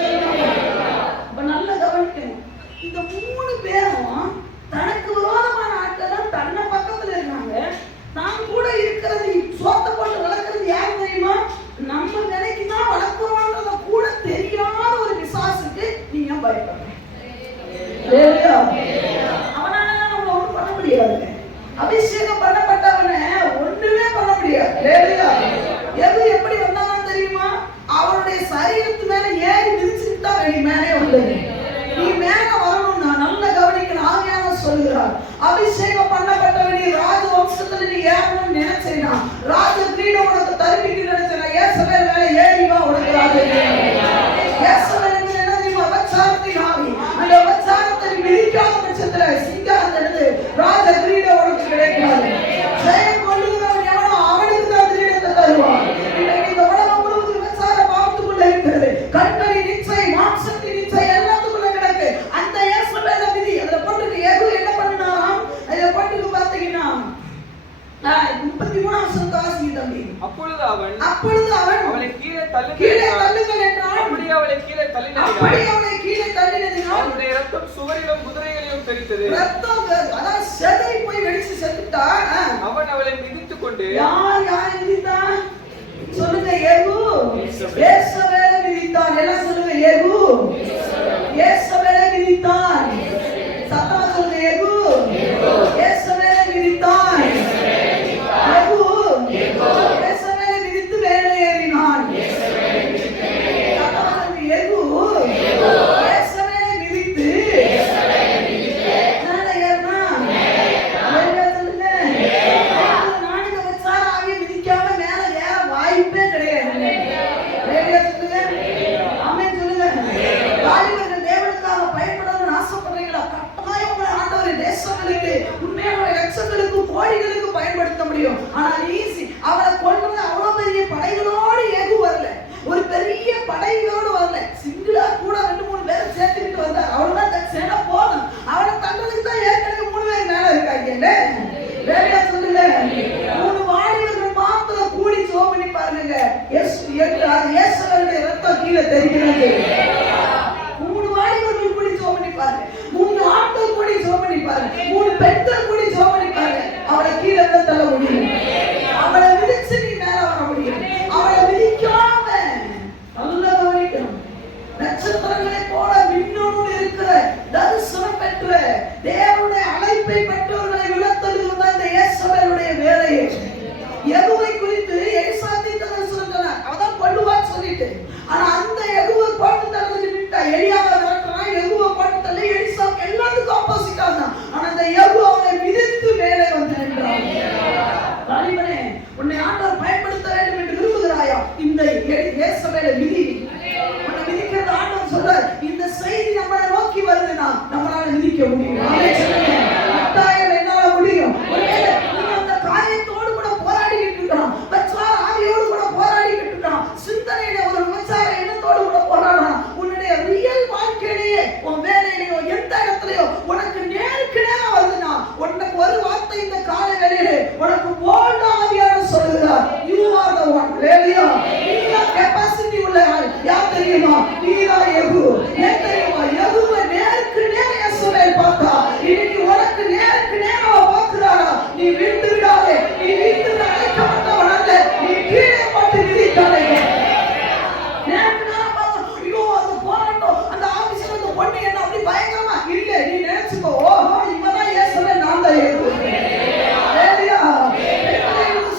அப்ப நல்ல கவனிக்கணும். இந்த 3 பேரும் தனக்கு விரோதமான ஆட்கள் தன்னை பக்கத்துல இருக்காங்க. தான் கூட இருக்கிறது சோத்த போட்டு வளர்க்கறது யாரு தெரியுமா, நம்ம நினைக்குதான் வளர்க்கிறோம்ன்றத கூட தெரியாத ஒரு பிசாசுக்கு நீங்க பயப்படுறீங்க. அவனால நம்மள ஒண்ணும் பண்ண முடியாது. அபிஷேகம் பண்ணப்பட்டவனை ஒண்ணுமே பண்ண முடியாது. எது எப்படி வந்தாலும் தெரியுமா, அவருடைய சரீரத்து மேல ஏறி மிதிச்சுட்டு தான் வெளி மேலே வந்தது. நீ மேல வரணும்னா நல்ல கவனிக்கணும். ஆவியான சொல்லுகிறார், அபிஷேகம் பண்ணப்பட்டவன் நீ ராஜ வம்சத்துல நீ ஏறணும்னு நினைச்சேனா, ராஜ கிரீடம் உனக்கு தருவிக்கு நினைச்சேனா, ஏசமேல் மேல ஏறி வா, உனக்கு ராஜ ஏசமேல் என்ன தெரியுமா, அபச்சாரத்தின் ஆவி. அந்த அபச்சாரத்தை மிதிக்காத பட்சத்துல சிங்காரத்திலிருந்து ராஜ கிரீடம் உனக்கு கிடைக்காது. ஜெயம் கொள்ளுகிறவன் எவனோ அவனுக்கு தான் கிரீடத்தை தருவான். இன்னைக்கு இந்த உலகம் முழுவதும் விபச்சார பாவத்துக்குள்ள இருக்கிறது. கண்களின் இச்சை, மாம்சத்தின் இச்சை எல்லாத்துக்குள்ள கிடக்கு. அந்த ஏசமேல விதி அதுல போட்டுக்கு எது என்ன பண்ணினாராம், அதுல போட்டுக்கு பாத்தீங்கன்னா 33 வருஷம் காசு அப்பொழுது அவன் அவளை கீழே கீழே தள்ளுங்கள் தள்ளுங்கள் என்றான். அப்படியே அவளை கீழே அப்படி தள்ளினான். அவனை கீழே தள்ளினதினால் அவனுடைய ரத்தம் சுவரிலும் குதிரைகளிலும் தெரித்தது. ரத்தம் அதான் செதறி போய் வெடிச்சு செத்துட்டான். அவன் அவளை மிதித்துக் கொண்டு யார் மிதித்தான் சொல்லுங்க? யெகூ யேசபேலை மிதித்தான். எல்லாம் சொல்லுங்க, யெகூ யேசபேலை மிதித்தான். சத்தமா சொல்லுங்க, யெகூ யேசபேலை மிதித்தான். யெகூ யேசபேலை மிதித்து மேலே ஏறினான். சத்தமா சொல்லுங்க, யெகூ யேசபேலை மிதித்து மேலே ஏறினான். மேலே சொல்லுங்க. நானுங்க வச்சார ஆகிய மிதிக்காம மேல ஏற வாய்ப்பே கிடையாது. மேலே சொல்லுங்க. ஆமென் சொல்லுங்க. வாலிபர்கள் தேவனுக்காக பயன்படணும்னு ஆசைப்படுறீங்களா? கட்டாயம் உங்களை ஆண்டவர் தேசங்களுக்கு உண்மையான லட்சங்களுக்கு கோடிகளுக்கு பயன்படுத்த முடியும். ஆனால் ஈஸி. அவளை கொல்றது அவ்வளவு பெரிய படைகளோடு யெகூ வரல. ஒரு பெரிய படைகளோடு வரல. சிங்கிளா கூட 2-3 பேரை சேர்த்துக்கிட்டு வந்தார். அவ்வளவுதான் சேனை போதும். அவளை தண்டதுக்கு தான் ஏற்கனவே 3 பேர் மேல இருக்காங்க. வேலையா சொல்லுங்க. 3 வாலிபர்கள் மாத்திரம் கூடி ஜெபம் பண்ணி பாருங்க. இயேசுவுடைய ரத்தம் கீழே தெரிகிறது. 3 வாலிபர்கள் கூடி ஜெபம் பண்ணி பாருங்க. 3 ஆட்கள் கூடி ஜெபம் பண்ணி பாருங்க. 3 பெண்கள் கூடி ஜெபம் பண்ணி பாருங்க. அவளை கீழே தள்ள முடியும். அவளை மிதிச்சு நீ மேல வர முடியும். அவளை மிதிக்காம நல்லா கவனிக்கணும். நட்சத்திரங்களை போல மின்னோடு இருக்கிற தரிசனம் பெற்ற தேவனுடைய அழைப்பை பெற்றவர்களை விளத்தலுக்கு தான் இந்த இயேசுவுடைய வேலையே. யெகூவை குறித்து எலிசா தீர்க்கதரிசி சொன்னார். அவதான் கொல்லுவான்னு சொல்லிட்டு. ஆனா அந்த யெகூவை போட்டு தள்ளி விட்டா. எலியாவை விரட்டுறான், யெகூவை போட்டு தள்ளி எலிசா எல்லாத்துக்கும் ஆப்போசிட்டா இருந்தான். ஆனா அந்த யெகூ அவனை மிதித்து மேலே வந்து நின்றான். வாலிபனே, உன்னை ஆண்டவர் பயன்படுத்த வேண்டும் என்று விரும்புகிறாயா? இந்த இயேசுவை மிதி. உன்னை மிதிக்கிறது ஆண்டவர் சொல்றார். இந்த செய்தி நம்மளை நோக்கி வருதுன்னா நம்மளால மிதிக்க முடியும். ஆமென் சொல்லுங்க. கட்டாயம் என்னால முடியும். ஒருவேளை நீ அந்த காரியத்தோடு கூட போராடிக்கிட்டு இருக்கலாம். வச்சார ஆவியோடு கூட போராடிக்கிட்டு இருக்கலாம். சிந்தனையில ஒரு விமர்சன எண்ணத்தோடு கூட போராடலாம். உன்னுடைய ரியல் வாழ்க்கையிலேயே உன் வேலையிலேயோ எந்த இடத்துலயோ உனக்கு நேருக்கு நேரம் வருதுன்னா உனக்கு ஒரு வார்த்தை இந்த காலை வேளையிலே உனக்கு போல்ட் ஆவியானவர் சொல்லுகிறார். You are the one. ஹalleluya. நீங்க கெபாசிட்டி உள்ள ஆள். யார் தெரியுமா? நீதான் யெகூ. ஏன் தெரியுமா? யெகூவை நேருக்கு நேர இயேசுவை பார்த்தா இன்னைக்கு உனக்கு நேருக்கு நேரம் பார்க்கிறாரா? நீ விட்டு விடாதே. நீ விட்டு அழைக்கப்பட்டவன் அல்ல. நீ கீழே போட்டு மிதிக்காதே. நேருக்கு நேரம் பார்த்தா ஐயோ அந்த போராட்டம் அந்த ஆபீஸ்ல அந்த பொண்ணு என்ன அப்படி பயங்கரமா இல்ல. நீ நினைச்சுக்கோ, ஓஹோ இவதான் இயேசுவே, நான் தான் யெகூ. ஹalleluya.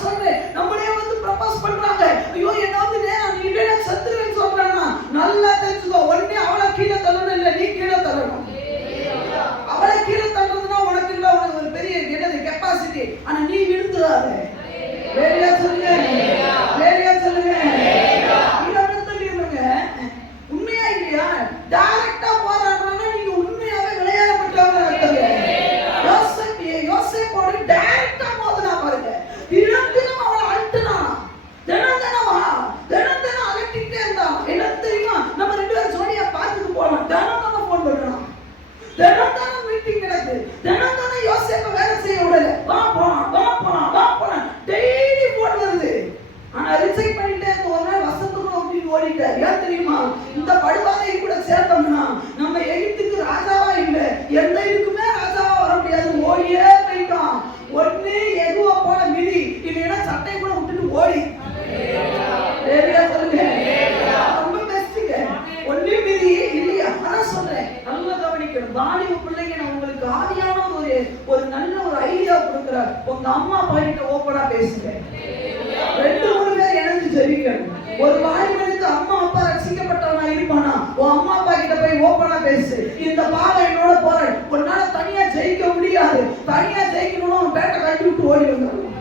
சொல்றேன் நம்மளே வந்து ப்ரப்போஸ் பண்றாங்க. ஐயோ என்ன வந்து நீ இல்லைன்னா செத்துருவேன்னு சொல்றானா? நல்லா தெரிஞ்சுக்கோ. உடனே அவளை கீழே தள்ளணும் இல்ல, நீ கீழே தள்ளணும். அவளை கீழே தள்ளுறதுன்னா உனக்கு இல்ல ஒரு பெரிய என்னது கெப்பாசிட்டி. ஆனா நீ விழுந்துடாத. வேலையா சொல்லுங்க. வேலையா சொல்லுங்க. இவங்க சொல்லிடுங்க. உண்மையா இல்லையா? டைரக்டா போராடுறானா நீங்க உண்மையாவே விளையாடப்பட்டவங்க அர்த்தம். யோசேப்போட டைரக்டா மோதினா பாருங்க. தினம் அவளை அழுத்தினா. தினம் அலட்டிக்கிட்டே இருந்தான். என்ன தெரியுமா? நம்ம 2 பேரும் ஜோடியா பார்த்துட்டு போலாம். தினம் போன் பண்ணணும். தினம் மீட்டிங் நடக்குது. தினம் யோசேப்பை வேலை செய்ய விடல. வா போலாம் டெய்லி போன் வருது. ஆனா ரிஜெக்ட் பண்ணிட்டே இருந்த ஒரு நாள் வசந்தமா அப்படின்னு ஓடிட்டார். ஏன் தெரியுமா? இந்த படுவாதை கூட சேர்த்தோம்னா நம்ம எகிப்துக்கு ராஜாவா இல்லை, எந்த இதுக்குமே ராஜாவா வர முடியாது. ஓடியே போயிட்டான். ஒண்ணு யெகூவை போல மிதி, இல்லைன்னா சட்டை கூட விட்டுட்டு ஓடி. வேலையா சொல்லுங்க. ரொம்ப பெஸ்ட்டுங்க. ஒண்ணு மிதி இல்லையா? அதான் சொல்றேன். நல்லா கவனிக்கணும். வாலிப பிள்ளைங்க நான் உங்களுக்கு ஆதியான ஒரு நல்ல ஒரு ஐடியா கொடுக்குறார். உங்க அம்மா அப்பா கிட்ட ஓப்பனா பேசுங்க. 2-3 பேர் இணைஞ்சு ஜெபிக்கணும். ஒரு வாலிபனுக்கு அம்மா அப்பா ரட்சிக்கப்பட்டவனா இருப்பானா? உன் அம்மா அப்பா கிட்ட போய் ஓப்பனா பேசு. இந்த பாவம் என்னோட போராடு. உன்னால தனியா ஜெயிக்க முடியாது. தனியா ஜெயிக்கணும்னா உன் பேட்டை கட்டி விட்டு ஓடி வந்துடணும்.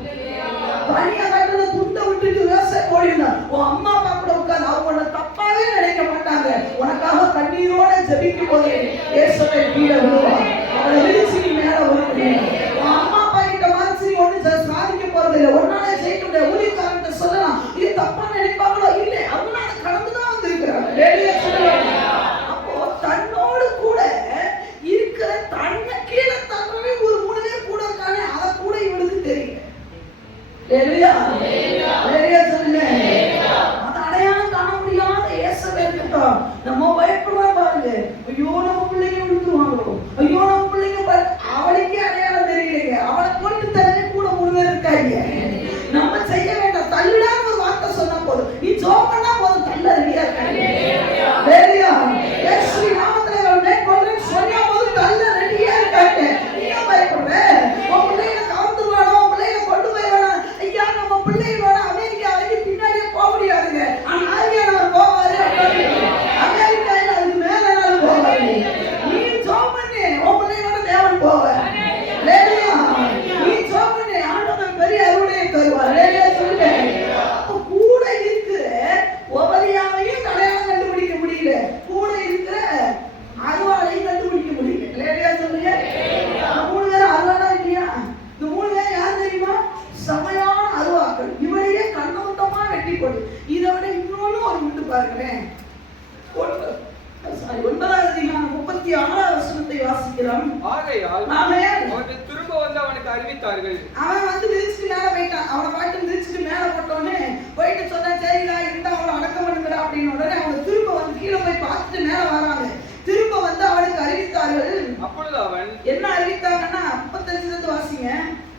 தனியா கட்டுறத துண்டை விட்டுட்டு விவசாயம் ஓடி இருந்தான். உன் அம்மா அப்பா கூட உட்கார்ந்து அவங்க உன்னை தப்பாவே நினைக்க மாட்டாங்க. உனக்காக கண்ணீரோட ஜெபிக்கும் போது இயேசுவை கீழே விழுவான். அவளை விழிச்சு நீ மேல வருவீங்க. உன் அம்மா அப்பா கிட்ட மறைச்சு ஒண்ணு சாதிக்க போறது இல்லை. ஒன்னாலே ஜெயிக்க முடியாது. ஊழியக்காரன்ட்ட சொல்லலாம். இது தப்பா நினைப்பாங்களோ இல்லை, அவங்க அதை கடந்துதான் வந்திருக்கிறாங்க. அப்போ தன்னோடு கூட இருக்கிற தன்னை கீழே தன்னவே ஒரு 3 பேர் கூட இருக்கானே, அதை கூட இவனுக்கு தெரியல. இல்லையா? ஹalleluya சொல்லுங்க. அந்த அடையாளம் காண முடியாத இயேசுவேல் கிட்ட நம்ம பயப்படுறோம் பாருங்க. ஐயோ நம்ம பிள்ளைங்க விழுந்துருவாங்களோ, ஐயோ நம்ம பிள்ளைங்க அவளுக்கே அடையாளம் தெரியலைங்க. அவளை கொண்டு தள்ளி கூட முழுவர் இருக்காங்க. நம்ம செய்ய வேண்டாம், தள்ளுடான்னு ஒரு வார்த்தை சொன்னா போதும், நீ ஜெபம் பண்ணா போதும், தள்ள ரெடியா இருக்காங்க. ஹalleluya இயேசு நாமத்திலே அவள் மேற்கொள்றேன்னு சொன்னா போதும், தள்ள ரெடியா இருக்காங்க. நீ பயப்படுற உன் பிள்ளைகளை கவர்ந்துருவானோ, உன் பிள்ளைகளை கொண்டு போயிடுவானோ. ஐயா நம்ம பிள்ளைகளோட அமெரிக்கா வரைக்கும் பின்னாடியே போக முடியாதுங்க. ஆனா ஆவியானவர் போவாரு. அமெரிக்காவில் அதுக்கு மேல நாள் போவாரு. நீ ஜெபம் பண்ணு, உன் பிள்ளைகளோட தேவன் போவார். ஹalleluya நீ ஜெபம் பண்ணு, ஆண்டவர் பெரிய அருளையை தருவார். ஹalleluya சொல்லுங்க. அப்ப கூட இருக்கிற ஒபதியாவையும் அடையாளம் கண்டுபிடிக்க முடியல, கூட இருக்கிற அருவாளையும் கண்டுபிடிக்க முடியல. ஹalleluya சொல்லுங்க. மூணு பேரும் அருவாளா இல்லையா? இந்த மூணு பேர் யார் தெரியுமா? சமையான அருவாக்கள். இவரையே கண்ணோட்டமா வெட்டி போடு. இதை விட இன்னொன்னு ஒரு உண்டு பாருங்களேன். 36 வசனத்தை வாசிக்கிறோம். ஆகையால் ஆகையால் அவர்கள் திரும்ப வந்து அவனுக்கு அறிவித்தார்கள். அவன் வந்து மிதிச்சுட்டு மேல போயிட்டான். அவனை பாட்டு மிதிச்சுட்டு மேல போட்டோன்னு போயிட்டு சொன்னா, சரிடா இருந்தா அவனை அடக்கம் பண்ணுங்கடா அப்படின்னு. உடனே அவங்க திரும்ப வந்து கீழே போய் பார்த்துட்டு மேல வராங்க. திரும்ப வந்து அவனுக்கு அறிவித்தார்கள். அப்பொழுது அவன் என்ன அறிவித்தாங்கன்னா 35 வாசிங்க.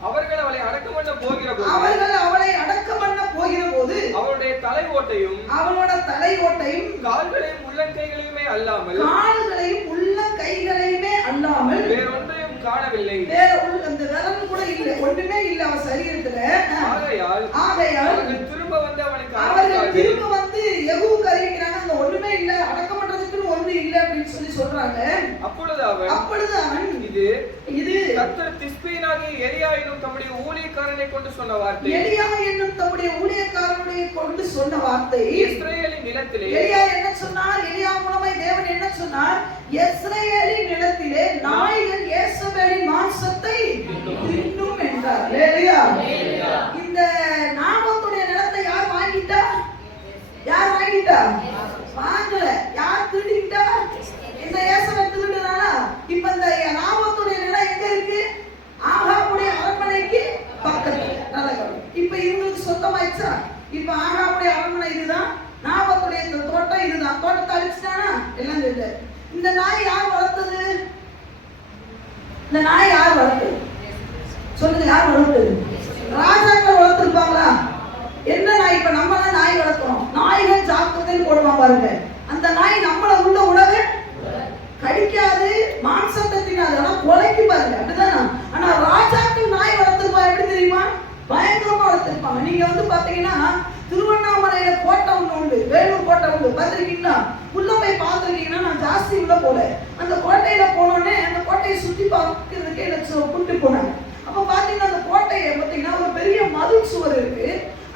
அவர்கள் அவளை அடக்கம் பண்ண போகிற போது, அவர்கள் அவளை அடக்கம் பண்ண போகிற போது அவளுடைய தலை ஓட்டையும் அவளோட தலை ஓட்டையும் கால்களையும் உள்ளங்கைகளையுமே அல்லாமல் கால்களையும் உள்ள கைகளையுமே அல்லாமல் வேறொன்றையும் காணவில்லை. வேற அந்த விரல் கூட இல்லை, ஒண்ணுமே இல்லை அவன் சரீரத்துல. ஆகையால் அவர்கள் திரும்ப வந்து அவனுக்கு அவர்கள் திரும்ப வந்து யெகூவுக்கு அறிவிக்கிறாங்க, அந்த ஒண்ணுமே இல்லை, அடக்கம் பண்றதுக்குன்னு ஒண்ணு இல்லை அப்படின்னு சொல்லி சொல்றாங்க. அப்பொழுது அவன் இது கர்த்தர் திஸ்பியனாகிய எலியா என்னும் தம்முடைய ஊழியக்காரனை கொண்டு சொன்ன வார்த்தை. எலியா என்னும் தம்முடைய ஊழியக்காரனை கொண்டு சொன்ன வார்த்தை. இஸ்ரவேலின் நிலத்திலே எலியா என்ன சொன்னார்? எலியா மூலமாய் தேவன் என்ன சொன்னார்? இஸ்ரவேலின் நிலத்திலே நாய்கள் இயேசுவேலின் மாம்சத்தை தின்னும் என்றார். ஹalleluya இந்த நாமத்துடைய நிலத்தை யார் வாங்கிட்டா? யார் வாங்கிட்டா? வாங்கல. யார் திருடிட்டா? இந்த இயேசுவேல் திருடுறானா? இப்ப இந்த நாமத்துடைய நிலம் எங்க இருக்கு? ஆகாபுடைய அரண்மனைக்கு பக்கத்துல. நல்ல கவனம். இப்ப இவங்களுக்கு சொந்தமாயிடுச்சா? இப்ப ஆகாபுடைய அரண்மனை இதுதான், நாபத்துடைய தோட்டம் இதுதான். தோட்டத்தை அழிச்சுட்டானா? எல்லாம் தெரியுது. இந்த நாய் யார் வளர்த்தது? இந்த நாய் யார் வளர்த்தது? சொல்லுங்க, யார் வளர்த்தது? ராஜாக்கள் வளர்த்துருப்பாங்களா? என்ன நாய்? இப்ப நம்ம தான் நாய் வளர்க்கிறோம். நாய்கள் சாப்பிட்டதுன்னு போடுவான் பாருங்க. அந்த நாய் நம்மள உள்ள உணவு கடிக்காது, மாம்சத்தை தின்னாது, ஆனா கொலைக்கு பாருங்க. அப்படிதானா? ஆனா ராஜாக்கள் நாய் வளர்த்துருப்பா. எப்படி தெரியுமா? பயங்கரமா வளர்த்துருப்பாங்க. நீங்க வந்து பாத்தீங்கன்னா திருவண்ணாமலையில கோட்டை ஒண்ணு உண்டு, வேலூர் கோட்டை உண்டு, பார்த்திருக்கீங்களா? உள்ள போய் பார்த்திருக்கீங்கன்னா, நான் ஜாஸ்தி உள்ள போல. அந்த கோட்டையில போனோடனே அந்த கோட்டையை சுத்தி பார்க்கறதுக்கு எனக்கு கூட்டு போனாங்க. அப்ப பாத்தீங்கன்னா அந்த கோட்டையை பாத்தீங்கன்னா ஒரு பெரிய மதில் சுவர் இருக்கு.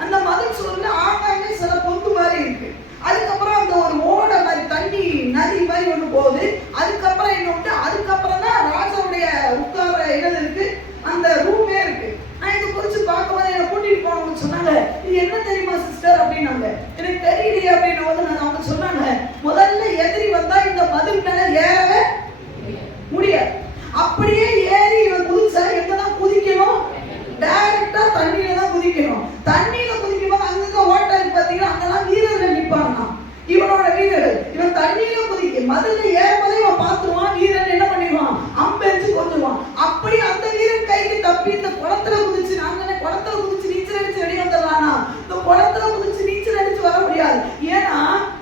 அந்த மதில் சுவர்ல ஆகாமே சில பொந்து மாதிரி இருக்கு. அதுக்கப்புறம் அந்த ஒரு ஓடை மாதிரி தண்ணி நதி மாதிரி ஒண்ணு போகுது. அதுக்கப்புறம் என்ன உண்டு? அதுக்கப்புறம் தான் ராஜாவுடைய உட்கார இடம் இருக்கு, அந்த ரூமே இருக்கு. நான் இதை குறிச்சு பார்க்கும்போது என்னை கூட்டிட்டு போனவங்க சொன்னாங்க, இது என்ன தெரியுமா சிஸ்டர் அப்படின்னாங்க. எனக்கு தெரியலையே அப்படின்னு போது நான் அவங்க சொன்னாங்க, முதல்ல எதிரி வந்தா இந்த மதில் மேல ஏறவே முடியாது. அப்படியே ஏறி இவன் குதிச்சா எங்கதான் குதிக்கணும்? டைரக்டா தண்ணியில தான் குதிக்கணும். தண்ணியில குதிக்கும் போது அங்கங்க ஓட்டை இருக்கு பாத்தீங்கன்னா, அங்கெல்லாம் வீரர்கள் நிற்பாங்க. இவனோட வீரர்கள் இவன் தண்ணியில குதிக்க மதுல ஏறும்போதே இவன் பார்த்துருவான். வீரன் என்ன பண்ணிடுவான்? அம்பெரிச்சு கொண்டுருவான். அப்படி அந்த வீரன் கைக்கு தப்பி இந்த குளத்துல குதிச்சு, நாங்க குளத்துல குதிச்சு நீச்சல் அடிச்சு வெளியே வந்துடலாம்னா, இந்த குளத்துல குதிச்சு நீச்சல் அடிச்சு வர முடியாது. ஏன்னா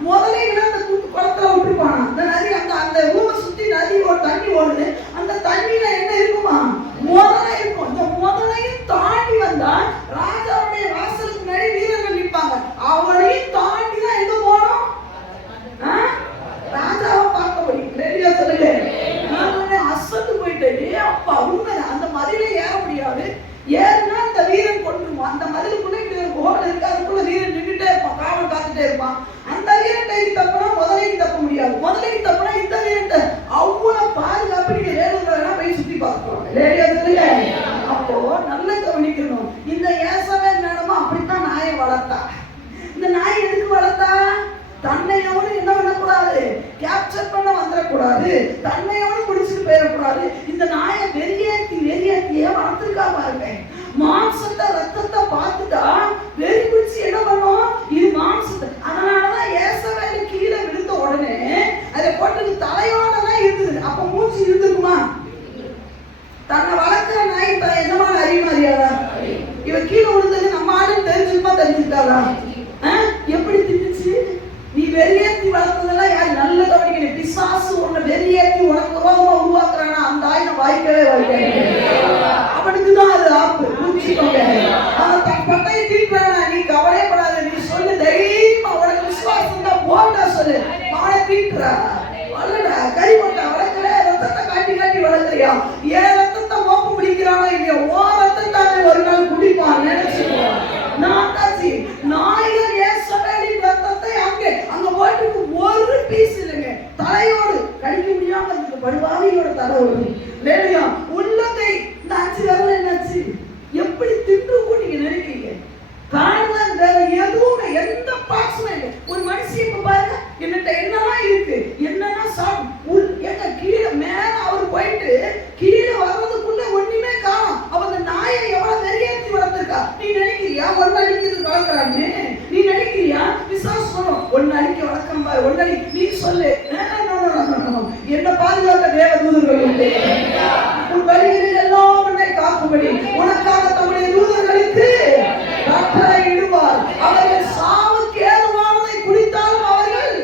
முதலைகளை அந்த குளத்துல விட்டுருப்பானா. அந்த நதி அந்த ஊரை சுத்தி நதி தண்ணி ஓடுது. அந்த தண்ணியில என்ன இருக்குமா? முதலை இருக்கும். இந்த முதலையும் தாண்டி வந்தா ராஜாவுடைய வாசலுக்கு முன்னாடி வீரர்கள் நிற்பாங்க. அவளையும் தாண்டி தான் எங்க போனோம்? ராஜாவை பார்க்க முடியும். ரெடியா சொல்லுங்க. நான் அசந்து போயிட்டேன். அப்பா உண்மை, அந்த மதில ஏற முடியாது. ஏறுனா அந்த வீரன் கொண்டுருவான். அந்த மதிலுக்குள்ள இப்படி ஒரு ஹோல் இருக்கு, அதுக்குள்ள வீரன் நின்றுட்டே இருப்பான், காவல் காத்துட்டே இருப்பான். அந்த வீரன் கைக்கு தப்புனா முதலையும் தப்ப முடியாது. முதலையும் தப்புனா இந்த வீரன் அவ்வளவு பாதுகாப்பு. நீங்க வேணுங்கிறதா போய் சுத்தி பார்க்கலாம். ரெடியா சொல்லுங்க. அப்போ நல்லா கவனிக்கணும். இந்த ஏசவேல் மேடமா அப்படித்தான் நாயை வளர்த்தா. இந்த நாய் எதுக்கு வளர்த்தா? தன்னையோடு என்ன பண்ணக்கூடாது? கேப்சர் பண்ண வந்துடக்கூடாது, தன்னையோடு பிடிச்சிட்டு போயிடக்கூடாது. இந்த நாயை வெறியாத்தியே வளர்த்துருக்கா பாருங்க. மாம்சத்தை ரத்தத்தை பார்த்துட்டா வெறி பிடிச்சு என்ன பண்ணும்? இது மாம்சத்தை. அதனாலதான் ஏசவேலு கீழே விழுந்த உடனே அதை போட்டு தலையோட தான் இருந்தது. அப்ப மூச்சு இருந்துக்குமா? தன்னை வளர்க்கிற நாய் இப்ப என்னமான அறிமாரியாதா? இவ கீழே விழுந்தது நம்ம ஆளுன்னு தெரிஞ்சுமா? தெரிஞ்சுட்டாரா? எப்படி தின்னுச்சு? நீ வெறியேற்றி வளர்த்ததெல்லாம் யார்? நல்ல கவனிக்கணும். பிசாசு உன்னை வெறியேற்றி உனக்கு ரோகமா உருவாக்குறானா அந்த ஆயின வாய்க்கவே வாய்க்காது. அவனுக்குதான் அது ஆப்பு. புரிஞ்சுக்கோங்க. அவன் தன் பட்டையை தீர்ப்பானா? நீ கவலைப்படாத. நீ சொல்லு தைரியமா. உனக்கு விசுவாசம் தான் போட்டா சொல்லு. அவனை தீர்க்கிறா வல்லடா. கறி போட்டா வளர்க்கல, ரத்தத்தை காட்டி காட்டி வளர்க்குறியா? ஏன் ரத்தத்தை மோப்பம் பிடிக்கிறானோ இல்லையா? ஓ ரத்தத்தானே ஒரு நாள் குடிப்பான். நினைச்சுக்கோ. நான் தாச்சி நாயகர் ஏசவேலின் ரத்தத்தை அங்க போட்டுக்கு ஒரு பீஸ் இல்லைங்க. தலையோடு கடிக்க முடியாம இருக்கு. படுவாரியோட தலையோடு இல்லையா? உள்ளங்கை இந்த 5 விரல் என்னாச்சு? எப்படி தின்றுக்கும் நீங்க நினைக்கிறீங்க? காரணம் வேற எதுவுமே எந்த பார்ட்ஸுமே இல்லை. ஒரு மனுஷன் இப்ப பாருங்க என்னட்ட என்னெல்லாம் இருக்கு, என்னன்னா எங்க கீழே மேல அவர் போயிட்டு கீழே வர்றதுக்குள்ள ஒண்ணுமே காணும். அவங்க நாயை எவ்வளவு நிறையேற்றி வளர்த்திருக்கா? நீ நினைக்கிறியா ஒன்னு அடிக்கிறது வளர்க்கிறான்னு? நீ நினைக்கிறியா? விசுவாசம் சொல்லும் ஒன்னு அடிக்க வளர்க்கணும் பாரு. ஒன்னு அடி நீ சொல்லு. என்ன பாதுகாக்க தேவ தூதர்கள் உண்டு. உன் வழிகளில் எல்லாம் உன்னை காக்கும்படி உனக்காக தம்முடைய தூதர்களுக்கு கட்டளை இடுவார். அவர்கள் சாவுக்கு ஏதுவானதை குடித்தாலும் அவர்கள்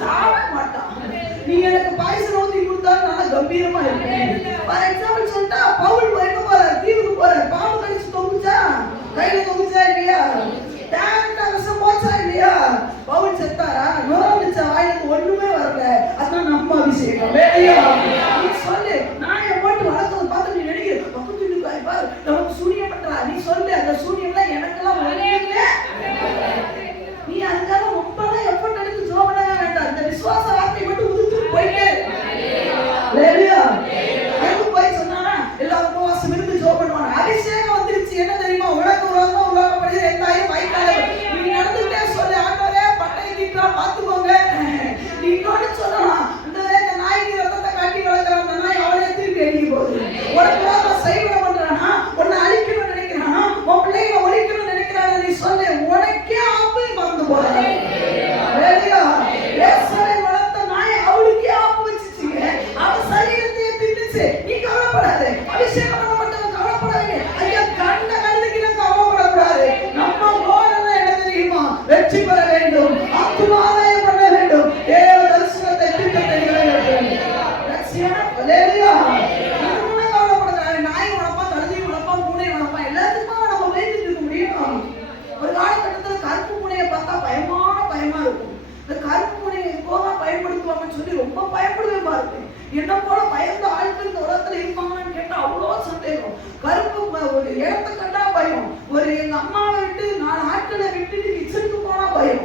சாவ மாட்டாங்க. நீ எனக்கு பாயசம் ஊத்தி கொடுத்தாலும் நல்லா கம்பீரமா இருப்பேன். ஃபார் எக்ஸாம்பிள் சொல்லிட்டா பவுல் எங்க போறாரு? தீவுக்கு போறாரு. பாம்பு கடிச்சு தொங்குச்சா? கையில தொங்குச்சா இல்லையா? டேரக்டா விஷம் போச்சா இல்லையா? பவுல் செத்தாரா? நுரந்துச்சா? வாயிலுக்கு ஒண்ணுமே வரல. அதான் நம்ம அபிஷேகம். வேலையா நீ சொல்லு. நான் என் போட்டு வளர்க்கறது பார்த்து நீ நினைக்கிற பக்கத்து பாரு நமக்கு சூனியம் பண்றா. நீ சொல்லு அந்த சூனியம்லாம் எனக்கெல்லாம் ஒண்ணே இல்லை. நீ அதுக்காக ரொம்பலாம் எஃபர்ட் எடுத்து ஜோம் பண்ண வேண்டாம். இந்த விசுவாச வார்த்தை மட்டும் உதிர்த்து போயிட்டே இல்லையா? அதுக்கு போய் சொன்னானா எல்லாரும் உபவாசம் இருந்து ஜோம் பண்ணுவாங்க. அபிஷேகம் வந்துருச்சு. என்ன தெரியுமா? உனக்கு உருவாக்கப்படுகிற 2000 வாய்க்கால நீ நடந்துட்டே சொல்லு. ஆண்டவரே பட்டை தீட்டா பார்த்துக்கோங்க. நீ இன்னொன்னு சொல்லலாம். இந்த நாய்க்கு ரத்தத்தை காட்டி வளர்க்குற அந்த நாய் அவளே திருப்பி அடிக்க போகுது. உனக்கு செய்வன பண்றானா? உன்னை அழிக்கணும்னு நினைக்கிறானா? உன் பிள்ளைகளை ஒழிக்கணும்னு நினைக்கிறானா? நீ சொல்லு. உனக்கே ஆப்பு மறந்து போறாங்க. வளர்த்த நாய் அவளுக்கே ஆப்பு வச்சுச்சுங்க. அவ சரீரத்தையே தின்னுச்சு. நீ கவலைப்படாத. அபிஷேகம் பண்ணப்பட்டவன் கவலைப்படாதீங்க. ஐயா கண்ட கழுதுக்கு கவலைப்படக்கூடாது. நம்ம போறதெல்லாம் என்ன தெரியுமா? வெற்றி பெற வேண்டும். ஆத்துமாதாயம் பண்ண வேண்டும். தேவ தரிசனத்தை திட்டத்தை நிறைவேற்ற நாய் வளர்ப்பான், கழுதை வளர்ப்பான், பூனை வளர்ப்பான். எல்லாத்துக்குமா நம்ம பேசிட்டு இருக்க முடியும்? ஒரு காலகட்டத்துல கருப்பு பூனையை பார்த்தா பயமா இருக்கும். இந்த கருப்பு பூனையை எப்போதா பயன்படுத்துவாங்கன்னு சொல்லி ரொம்ப பயப்படுவேன் பாருங்க. என்ன போல பயந்த ஆட்கள் இந்த உலகத்துல இருப்பாங்கன்னு கேட்டா அவ்வளோ சந்தேகம். கருப்பு ஒரு இடத்த கண்டா பயம். ஒரு எங்க அம்மாவை விட்டு 4 ஆட்களை விட்டுட்டு கிச்சனுக்கு போனா பயம்.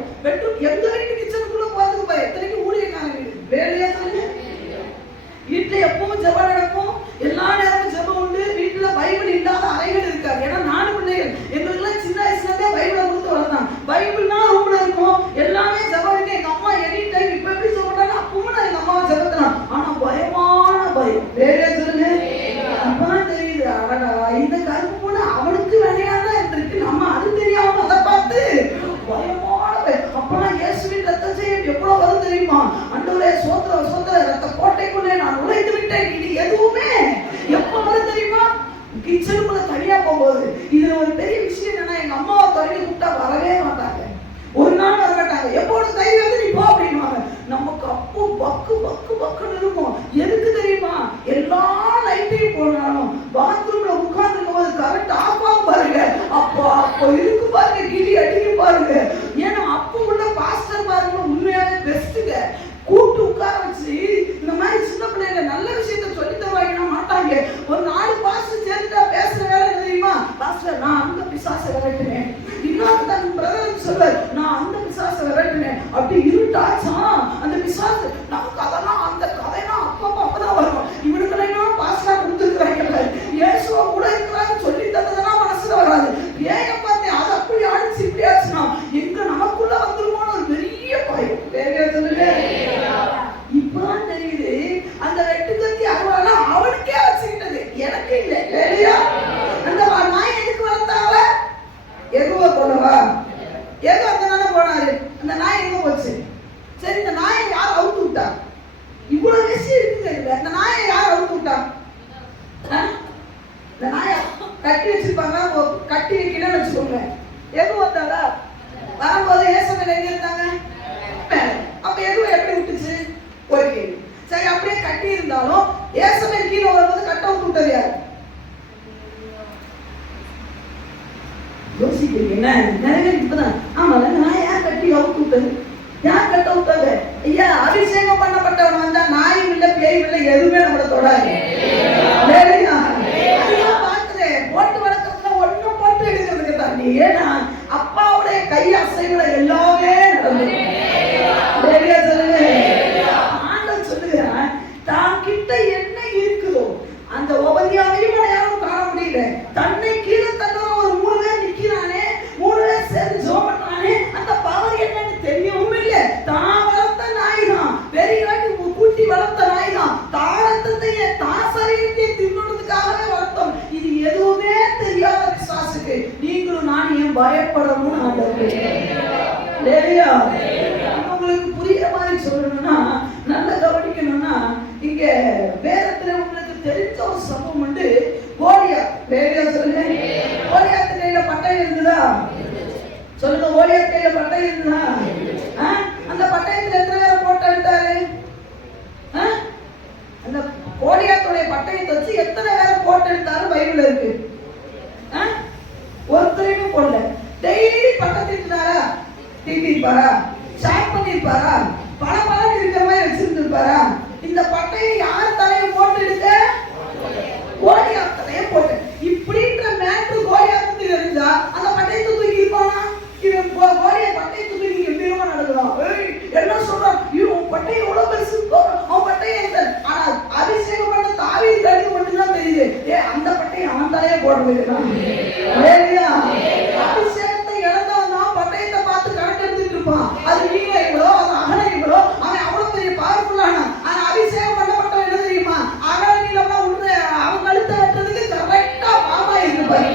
எங்க வீட்டு கிச்சனுக்குள்ள போறதுக்கு பயம். எத்தனைக்கு ஊழியக்காரங்க வீடு வேலையா சொல்லுங்க. வீட்டுல எப்பவும் ஜெபம் நடக்கும். எல்லா நேரமும் ஜெபம் உண்டு. வீட்டுல பைபிள் இல்லாத அறைகள் இருக்காது. ஏன்னா 4 பிள்ளைகள் எங்களுக்கு எல்லாம் சின்ன வயசுல இருந்தே பைபிளை கொடுத்து வளர்த்தாங்க. பைபிள்னா ரூம்ல இருக்கும். எல்லாமே ஜெபம் இருக்கு. எங்க அம்மா எனி டைம் இப்ப எப்படி சொல்றாங்க அப்பவும் நான் எங்க அம்மாவை ஜெபத்தினான். ஆனா பயமான பயம். வேற சொல்லுங்க. அப்பதான் தெரியுது அடடா இந்த கருப்பு பூனை அவனுக்கு விளையாதான் இருந்திருக்கு. நம்ம அது தெரியாம அதை பார்த்து பயமான பயம். அப்பதான் இயேசுவின் ரத்த ஜெயம் எவ்வளவு வரும் தெரியுமா? ஆண்டவரே சோத்திரம் சோத்திரம் ரத்த கோட்டைக்குள்ளே நான் நுழைந்து விட்டேன். இது எதுவுமே எப்ப வரும் தெரியுமா? கிச்சனுக்குள்ள தனியா போகும்போது. இதுல ஒரு பெரிய விஷயம் என்னன்னா எங்க அம்மாவை தனியா கூப்பிட்டா வரவே மாட்டாங்க. ஒரு நாள் வர மாட்டாங்க. எப்போது கை வந்து நீ போ அப்படின்வாங்க. நமக்கு அப்போ பக்கு பக்கு பக்குன்னு இருக்கும். எதுக்கு தெரியுமா? எல்லா லைட்டையும் போனாலும் பாத்ரூம்ல உட்கார்ந்து போது கரெக்ட் ஆஃப் ஆகும் பாருங்க. அப்போ இருக்கு பாருங்க. கிளி அடிக்க பாருங்க. ஏன்னா அப்போ உள்ள பாஸ்டர் பாருங்க உண்மையாவே பெஸ்ட்டுங்க. கூட்டு உட்கார வச்சு இந்த மாதிரி சின்ன பிள்ளைங்க நல்ல விஷயத்த சொல்லி தருவாங்கன்னா மாட்டாங்க. ஒரு 4 பாஸ்டர் சேர்ந்துட்டா பேசுற வேலை என்ன தெரியுமா? பாஸ்டர் நான் அந்த பிசாசை விரட்டினேன். இன்னொரு தன் பிரதர் சொல்வார் நான் அந்த பிசாசை விரட்டினேன். அப்படி இருட்டாச்சா அந்த பிசாசு. நமக்கு அதெல்லாம் அந்த கதையெல்லாம் அப்பதான் வரும். இவனுக்கெல்லாம் பாஸ்டர் கொடுத்துருக்குறாங்க. இயேசுவா கூட இருக்கிறான்னு சொல்லி தந்ததெல்லாம் மனசுல வராது. ஏன் பார்த்தேன் அது அப்படி ஆடிச்சு இப்படி ஆச்சுன்னா எங்க நமக்குள்ள வந்துருமோன்னு ஒரு பெரிய பயம். வேற சொல்லுங்க. இப்பதான் தெரியுது அந்த வெட்டு கத்தி அருவாலாம் அவனுக்கே வச்சுக்கிட்டது எனக்கு இல்லை. அந்த விட்டது யாரு? யோசிக்கிறீங்க என்ன? நிறைய பேர் இப்பதான் ஆமா நான் யார் கட்டி அவுத்து விட்டது? யார் கட்ட விட்டது? ஐயா, அபிஷேகம் பண்ணப்பட்டவன் வந்தா நாயும் இல்லை பேயும் இல்லை எதுவுமே நம்மள தொடாது. போட்டு வளர்க்கறதுல ஒண்ணும் போட்டு எடுக்கிறதுக்கு தாண்டி ஏன்னா அப்பாவுடைய கை அசைவுல எல்லாமே நடந்தது. ஆண்டவர் சொல்லுகிறான், தான் கிட்ட என்ன இருக்குதோ அந்த உபதியாவையும் யாரும் காண முடியல. தன்னை கீழே தந்தவன் ஒரு 3 பேர் நிக்கிறானே, 3 பேர் சேர்ந்து ஜோம் பண்றானே, அந்த பவர் என்னன்னு தெரியவும் இல்லை. தான் வளர்த்த நாய் தான், வெறியாட்டி கூட்டி வளர்த்த நாய் தான், தாளத்தையே தாசரையே தின்னுறதுக்காகவே வளர்த்தோம். இது எதுவுமே தெரியாத பிசாசுக்கு நீங்களும் நான் ஏன் பயப்படணும்? உங்களுக்கு புரியுற மாதிரி சொல்லணும்னா, நல்ல கவனிக்கணும்னா, இங்க வேதத்துல உங்களுக்கு தெரிஞ்ச ஒரு சம்பவம் உண்டு. கோலியாத். சொல்லுங்க, கோலியாத் கையில பட்டயம் இருந்ததா? சொல்லுங்க, கோலியாத் கையில பட்டயம் இருந்ததா? அந்த பட்டயத்துல எத்தனை பேரை போட்டு எடுத்தாரு? அந்த கோலியாத்துடைய பட்டயத்தை வச்சு எத்தனை பேரை போட்டு எடுத்தாரு பைபிள்ல இருக்கு? ஒருத்தரையும் போடல. டெய்லி பட்டத்திட்டாரா? தீட்டிருப்பாரா? ஷார்ட் பண்ணிருப்பாரா? பல பலன் இருக்கிற மாதிரி வச்சிருந்திருப்பாரா? இந்த பட்டையை யார் தலையை போட்டு எடுக்க? கோலியாத் தலையை போட்டு. இப்படின்ற மேட்ரு கோலியாத்துக்கு தெரிஞ்சா அந்த பட்டயத்தை தூக்கி இருப்பானா? இவன் கோலியாத் பட்டயத்தை தூக்கி எப்படிமா நடக்குறான்? எல்லாம் சொல்றான், இவன் பட்டையை எவ்வளவு பெருசு, அவன் பட்டையை. ஆனா அபிஷேகம் பண்ண தாவீது கழுகு மட்டும்தான் தெரியுது. அந்த பட்டையை அவன் தலையை போட வைக்கிறான். அபிஷேகத்தை இழந்தவன் தான் பட்டயத்தை பார்த்து கணக்கு எடுத்துட்டு இருப்பான். அது நீங்க இவ்வளோ, அது அகல இவ்வளோ, அவன் அவ்வளவு பெரிய பவர்ஃபுல்லான. ஆனா அபிஷேகம் பண்ணப்பட்டவன் என்ன தெரியுமா? அகல நீளம்லாம் உள்ள அவன் கழுத்தை வெட்டுறதுக்கு கரெக்டா பாமா இருப்பாரு.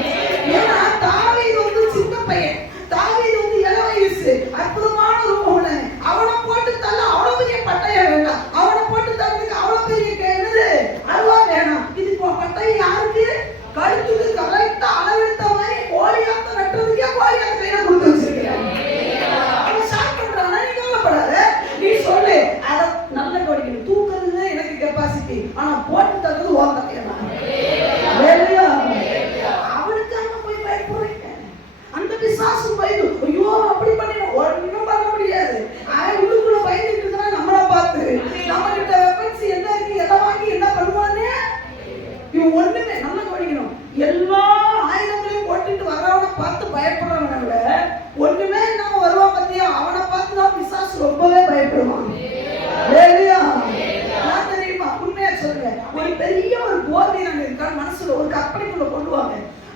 ஏன்னா தாவீது வந்து சின்ன பையன், தாவீது வந்து இள வயசு, அற்புதமான ரூபம். அவனை போட்டு தள்ள அவ்வளவு பெரிய பட்டயம் வேண்டாம், அவனை போட்டு தள்ளதுக்கு அவ்வளவு பெரிய என்னது அருவா வேணாம். இது பட்டயம் யாருக்கு? கழுத்துக்கு கரெக்டா அளவெடுத்த மாதிரி கோலியாத்த வெட்டுறதுக்கே கோலியாத்த கையில கொடுத்து வச்சிருக்கிறான். அவன் ஷார்ட் பண்றானா? நீ கவலைப்படாத, நீ சொல்லு. அதை நல்ல கவனிக்கணும். தூக்குறது எனக்கு கெப்பாசிட்டி, ஆனா போட்டு தள்ளுறது ஓ தலையா. அவனுக்காக போய் பயப்படுறீங்க. அந்த பிசாசு பயந்து ஐயோ அப்படி பண்ணிடும் ஒன்றும் பண்ண முடியாது. உள்ளுக்குள்ள பயந்துட்டு இருந்தா நம்மளை பார்த்து நம்ம கிட்ட வெப்பன்ஸ் என்ன இருக்கு, எதை வாங்கி என்ன பண்ணுவானே இவன் ஒண்ணுமே. நல்லா கவனிக்கணும். எல்லா ஆயுதங்களையும் போட்டுட்டு வர்றவனை பார்த்து பயப்படுறவனை விட ஒண்ணுமே இல்லாம வருவான் பத்தியா, அவனை பார்த்து தான் பிசாசு ரொம்பவே பயப்படுவான். நான் தெரியுமா, உண்மையா சொல்லுங்க, ஒரு பெரிய ஒரு போர் வீரன் இருக்கான், மனசுல ஒரு கற்பனைக்குள்ள கொண்டுவாங்க.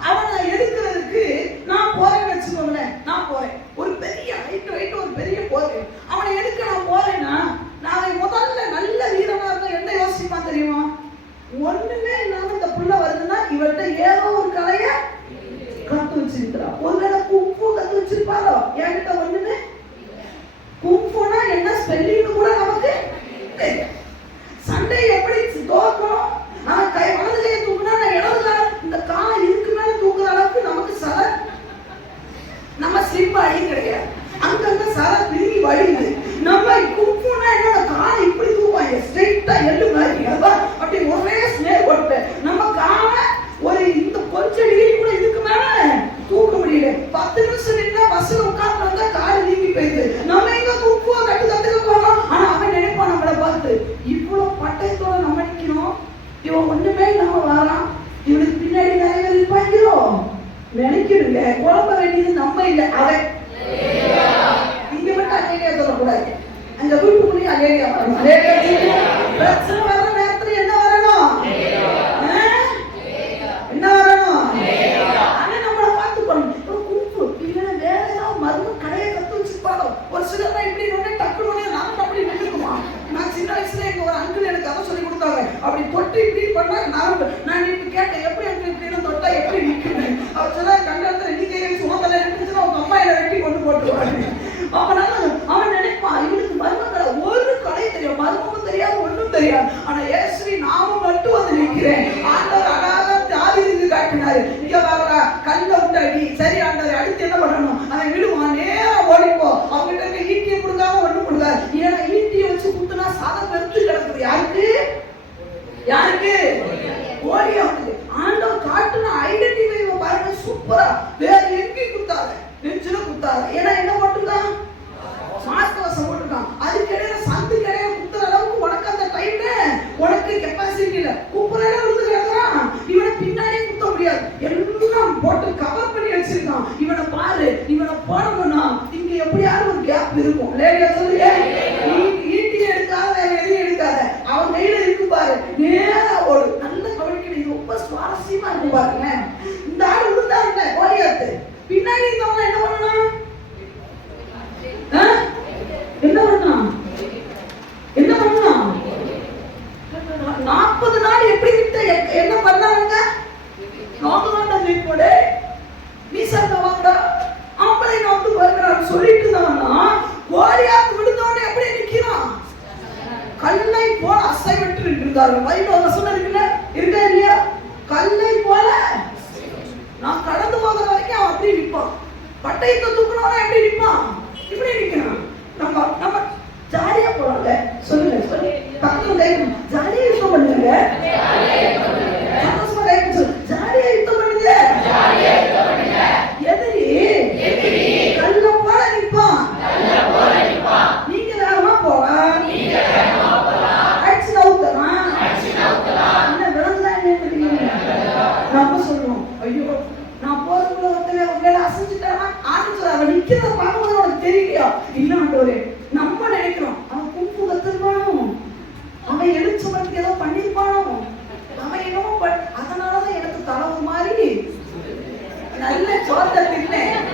அவனை எதுக்குறதுக்கு நான் போறேன்னு வச்சுக்கோங்களேன். நான் போறேன், ஒரு பெரிய ஹைட் ஒரு பெரிய போர். அவனை எதுக்கு நான் போறேன்னா, நான் முதல்ல நல்ல வீரமா இருந்தா என்ன யோசிப்பான் தெரியுமா? ஒண்ணுமே இல்லாம இந்த புள்ள வருதுன்னா இவர்கிட்ட ஏதோ ஒரு கலைய கத்து வச்சிருக்கிறான். ஒருவேளை குங்ஃபூ கத்து வச்சிருப்பாரோ? என்கிட்ட ஒண்ணுமே. குங்ஃபூனா என்ன ஸ்பெல்லிங் கூட நமக்கு தெரியும். சண்டை எப்படி தோக்கணும், நான் கை வலது கையை தூக்குனா நான் இடது கால இந்த காலை இதுக்கு மேல தூக்குற அளவுக்கு நமக்கு சல நம்ம ஸ்லிப் ஆகி கிடையாது. அங்கங்க சல பிரிங்கி வழியுது. நம்ம குங்ஃபூனா என்ன, காலை இப்படி தூக்குவாங்க ஸ்ட்ரெயிட்டா எள்ளு மாதிரி. அதான் அப்படி ஒரே ஸ்னேர் போட்டு நம்ம காலை ஒரு இந்த கொஞ்சம் டிகிரி கூட இதுக்கு மேல தூக்க முடியல. 10 நிமிஷம் நின்னா பஸ்ல உட்கார்ந்து வந்தா கால் நீங்கி போயிடுது. நம்ம எங்க குங்ஃபூ கத்துக்க போறோம். ஆனா அவன் நினைப்பான் நம்மளை பார்த்து இவ்வளவு பட்டயத்தோட நம்ம நிக்கணும், இவன் ஒண்ணுமே இல்லாம வரான், இவனுக்கு பின்னாடி நிறைய பேர் இருப்பாங்களோ நினைக்கிறீங்க. குழம்ப வேண்டியது நம்ம இல்லை, அவன். இங்க மட்டும் அலேலியா சொல்லக்கூடாது, அங்க வீட்டுக்குள்ளேயும் அலேலியா வரணும். பிரச்சனை வர நேரத்துல என்ன வரணும்? என்ன வரணும்? அவன் நம்மளை பார்த்து பண்ணணும். குங்ஃபூ இல்லைன்னா வேற ஏதாவது மருந்து கடையை கத்து வச்சிருப்பாரோ. ஒரு சிலர் இப்படி டக்குனு நான் அப்படி நின்றுக்குமா. நான் சின்ன வயசுல எங்க ஒரு அங்கிள் எனக்கு அதை சொல்லி கொடுத்தாங்க. அப்படி தொட்டு இப்படி பண்ணா நான் இப்ப கேட்டேன், எப்படி அங்கிள் இப்படி தொட்டா எப்படி நிற்கணும்? அவர் சொன்னா கண்டத்துல நீ கையை சுமந்தல நின்றுச்சுன்னா அவங்க அம்மா என்ன வெட்டி கொண்டு போட்டுருவாங்க. அவனால அவன் நினைப்பான் இவனுக்கு மருமகளை ஒரு கடை தெரியும், மருமகம் தெரியாது, ஒன்றும் தெரியாது. ஆனா ஏசுவி நாமும் மட்டும் வந்து நிற்கிறேன். ஆண்டவர் அழகாக தாவீதுக்கு காட்டினாரு. இங்க வர்றா கல்ல விட்டு அடி. சரி ஆண்டவர், அடுத்து என்ன பண்ணணும்? அவன் விடுவான், நேரா ஓடிப்போ. அவங்ககிட்ட இருக்க ஈட்டியை கொடுக்காம ஒண்ணும் கொடுக்காது. ஏன்னா ஈட்டியை வச்சு குத்துனா சாதம் வெறுத்து கிடக்குது. யாருக்கு? யாருக்கு? ஓடியா போடாது. ஏன்னா என்ன போட்டுருக்கான்? மார்க்கவசம் போட்டுருக்கான். அதுக்கு இடையில சந்து கிடையாது குத்துற அளவுக்கு உனக்கு அந்த டைம்ல உனக்கு கெப்பாசிட்டி இல்ல. குப்புறையில விழுந்து கிடக்குறான். இவனை பின்னாடி குத்த முடியாது. எல்லாம் போட்டு கவர் பண்ணி வச்சிருக்கான். இவனை பாரு, இவனை போடணும்னா இங்க எப்படியாவது ஒரு கேப் இருக்கும். லேடியா சொல்லுங்க, ஈட்டி எடுக்காத, வேற எதையும் எடுக்காத, அவன் கையில இருக்கு பாரு, நேரா ஓடு. நல்ல கவனிக்கணும். இது ரொம்ப சுவாரஸ்யமா இருக்கு பாருங்க. இந்த ஆள் விழுந்தாருல கோலியாத்து, பின்னாடி இருந்தவங்க என்ன பண்ணணும்? என்ன பண்ணலாம்? என்ன பண்ணலாம்? 40 நாள் எப்படி விட்டு என்ன பண்ணாங்க? நாகலாண்ட போடு நீ சண்டவாங்க ஆம்பளை வந்து வருகிறான்னு சொல்லிட்டு தானா கோலியாத் விழுந்தவனே எப்படி நிக்கிறான்? கல்லை போல அசைவிட்டு இருந்தாரு. பைபிள் வசனம் இருக்குல்ல, இருக்கா இல்லையா? கல்லை போல நான் கடந்து போகிற வரைக்கும் அவன் அப்படி நிற்பான். பட்டயத்தை தூக்கணும்னா எப்படி நிற்பான்? இப்படி நிற்கிறான். நம்ம ஜாலியா போறாங்க. சொல்லுங்க, சொல்லி பக்கத்துல ஜாலியா யுத்தம் பண்ணுங்க, சந்தோஷமா சொல்லு, ஜாலியா யுத்தம் பண்ணுங்க. எதிரி கல்ல போல நிற்பான். நீங்க வேகமா போலாம், அடிச்சு நவுத்தலாம். என்ன விளங்குதா என்ன? நம்ம சொல்லுவோம், ஐயோ நான் போறதுக்குள்ள ஒருத்தர் அசைஞ்சிட்டானா ஆரம்பிச்சு அவன் நிக்கிறத பார்க்கும்போது உனக்கு தெரியலையா? இல்ல ஆண்டவரே, நம்ம நினைக்கிறோம் அவன் கும்பு கத்துருப்பானோ, அவன் எழுச்சவனுக்கு ஏதோ பண்ணிருப்பானோ, அவன் என்னமோ அதனாலதான் எனக்கு தளவு மாதிரி நல்ல சோத்தை தின்னேன்,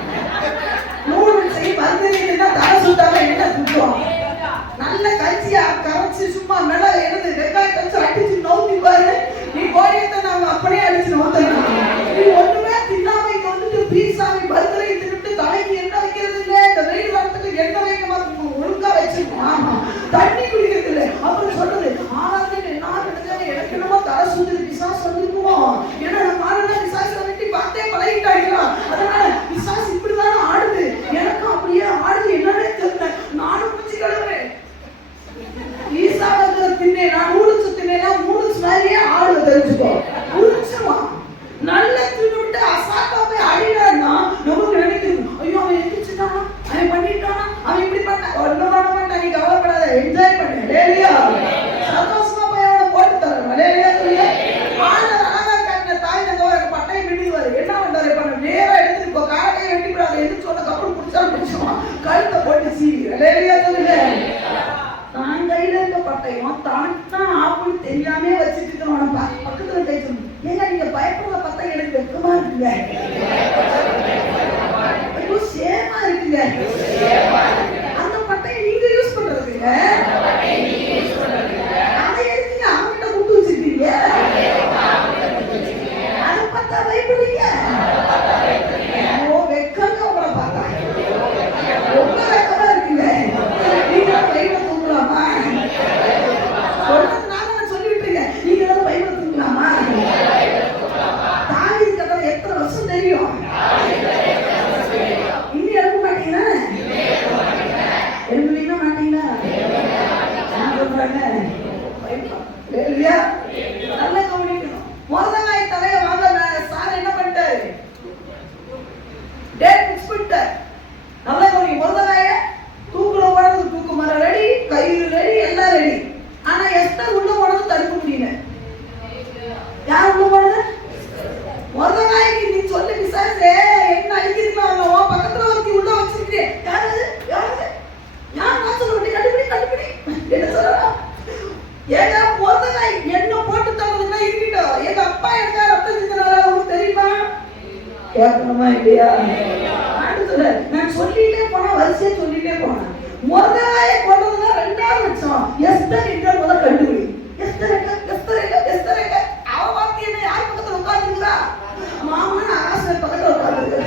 நூடுல்ஸ் செய்ய மருந்துன்னா தலை சுட்டாம என்ன சுட்டுவோம், நல்ல கஞ்சியா கரைச்சி சும்மா மேல எழுது வெங்காயம் கஞ்சி அடிச்சு நோக்கி பாரு, நீ கோழியத்தை நாங்க அப்படியே அடிச்சு நோத்தலாம். நீ ஒண்ணுமே தின்னாம இங்க வந்துட்டு பீஸாவை பர்கரை தின்னுட்டு தலைக்கு என்ன வைக்கிறது இல்ல, இந்த வெயில் காலத்துக்கு என்ன வைக்க மாட்டோம், ஒழுங்கா வச்சிருக்கோம். ஆமா, தண்ணி குடிக்கிறது இல்லை. அப்புறம் சொல்றது ஆறாவது என்ன நினைச்சாலும் எனக்கு என்னமோ தலை சுத்துது, பிசாசு வந்துருக்குமோ, ஏன்னா நம்ம ஆளுநர் பிசாசு வந்துட்டு பார்த்தே பழகிட்டாங்களா, அதனால பிசாசு இப்படிதானே ஆடுது, எனக்கும் அப்படியே ஆடுது, என்னன்னே தெரியல, நானும் குடிச்சு கழுவுறேன். ஈசாவை தின்னே நான் நூடுல்ஸ் தின்னேன்னா நூடுல்ஸ் மாதிரியே ஆடுவ தெரிஞ்சுக்கோ. உரிச்சுமா நல்ல தின்னுட்டு அசாக்கா போய் அடிடான்னா நமக்கு நினைக்கணும், ஐயோ அவன் எந்திரிச்சுட்டானா, அவன் பண்ணிட்டானா, அவன் இப்படி பண்ண ஒன்றும் பண்ண மாட்டான், நீ கவலைப்படாத, என்ஜாய் பண்ணு. லேலியா சந்தோஷமா போய் அவனை போட்டு தரணும். லேலியா சொல்லியா ஆளுநர் அழகா காட்டின தாய் தங்க பட்டையை பிடிக்குவாரு. என்ன பண்றாரு? பண்ண நேரா எடுத்துட்டு போ, காலையை வெட்டிவிடாது, எந்திரிச்சு சொன்ன கப்பல் குடிச்சாலும் பிடிச்சுவான், கழுத்தை போட்டு சீவிர. லேலியா சொல்லுங்க, நான் கையில இருக்க பட்டயம் தான் ஆப்புன்னு தெரியாமே வச்சுட்டு இருக்கிறவன பக்கத்துல கைச்சு, ஏங்க நீங்க பயப்படுறத பார்த்தா எனக்கு வெக்கமா இருக்குங்க, ஐயோ சேமா இருக்குங்க, அந்த பட்டையை நீங்க யூஸ் பண்றதுங்க, அதை எடுத்தீங்க அவங்கிட்ட கூட்டு வச்சிருக்கீங்க, அதை பார்த்தா பயப்படுறீங்க. ஓ வெக்கங்க உங்களை பார்த்தா ரொம்ப வெக்கமா இருக்குங்க. நீங்க பைபிள் தூங்கலாமா? சொல்லிவிட்டுருங்க, நீங்க ஏதாவது பைபிள் தூங்கலாமா? தாவீது கதை எத்தனை வருஷம் தெரியும்? இன்னும் எழுத மாட்டீங்களா? எழுதுவீங்க மாட்டீங்களா? இல்லையா? நல்ல கவனிக்கணும். மொர்தெகாய் தலையை வாங்க சார் என்ன பண்ணிட்டாரு? டேட் பிக்ஸ் பண்ணிட்டார். நல்ல கவனி, மொர்தெகாய தூக்குல போனது, தூக்கு மரம் ரெடி, கயிறு ரெடி, எல்லாம் ரெடி. ஆனா எஸ்தர் உள்ள போனது தடுக்க முடியல. யார் உள்ள போனது? மொர்தெகாய்க்கு நீ சொல்லி விசாரிச்சே, என்ன அழிக்கிறீங்களா, பக்கத்துல ஒருத்தி உள்ள வச்சிருக்கேன், யாரு யாரு யார் நான் சொல்ல வேண்டிய கண்டுபிடி என்ன சொல்லலாம்? ஏங்க மொர்தெகாய் என்ன போட்டு தள்ளுறதுன்னா இருக்கட்டும், எங்க அப்பா எனக்கு ரத்தம் சிந்தினாரா உங்களுக்கு தெரியுமா? கேட்கணுமா இல்லையா? நான் சொல்லிட்டே போனா, வரிசையா சொல்லிட்டே போனேன். மொர்தெகாயை கொண்டதுன்னா 2வது லட்சம். எஸ்தர் என்ற முதல் கண்டுபிடி. எஸ்தர் எங்க அவ வார்த்தை என்ன? யார் பக்கத்துல உட்கார்ந்துருக்கா? மாமா ஆகாசர் பக்கத்துல உட்கார்ந்துருக்க.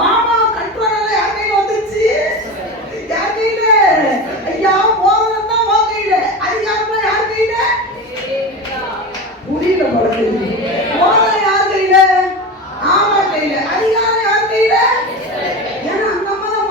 மாமா கண்ட்ரோல் யார் கையில வந்துருச்சு? யார் கையில? ஐயா போதனம் தான் உன் கையில, அதிகாரம்லாம் யார் கையில? புரியல போல. போதனம் யார் கையில? ஆமா கையில. அதிகாரம் யார் கையில? ஏன்னா அந்த அம்மா தான்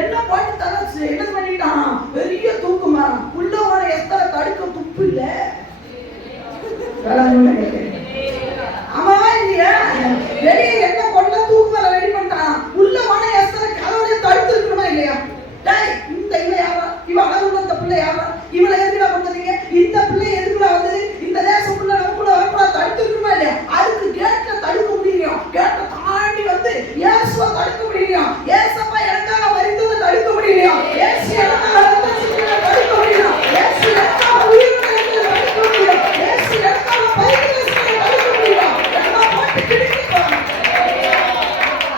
என்ன போட்டு தரச்சு என்ன பண்ணிட்டான், பெரிய தூக்கு மரம் உள்ள போன எத்தனை தடுக்க துப்பு இல்ல. ஆமாவா இல்லையா? வெளியே என்ன கொண்ட தூக்கு மரம் ரெடி பண்ணிட்டான், உள்ள போன எத்தனை கலோடைய தடுத்து இருக்கணுமா இல்லையா? இந்த இவ யாரா, இவ அழகுள்ள இந்த பிள்ளை யாரா, இவளை எதுக்குடா பண்றீங்க, இந்த பிள்ளை எதுக்குடா வந்து இந்த தேசம் பிள்ளை நமக்குள்ள வரக்கூடாது தடுத்து இருக்கணுமா இல்லையா? அதுக்கு கேட்ல தடுக்க முடியும், கேட்ல தாண்டி வந்து இயேசுவை தடுக்க முடியும், இயேசப்பா எனக்காக மரித்ததை தடுக்க முடியும், இயேசு எனக்காக ரத்தம் சிந்தியதை தடுக்க முடியும், இயேசு எனக்காக உயிரை தடுக்க முடியும், இயேசு எனக்காக பரிசுத்தத்தை தடுக்க முடியும். எல்லாம் போட்டு கிழிக்கிறாங்க.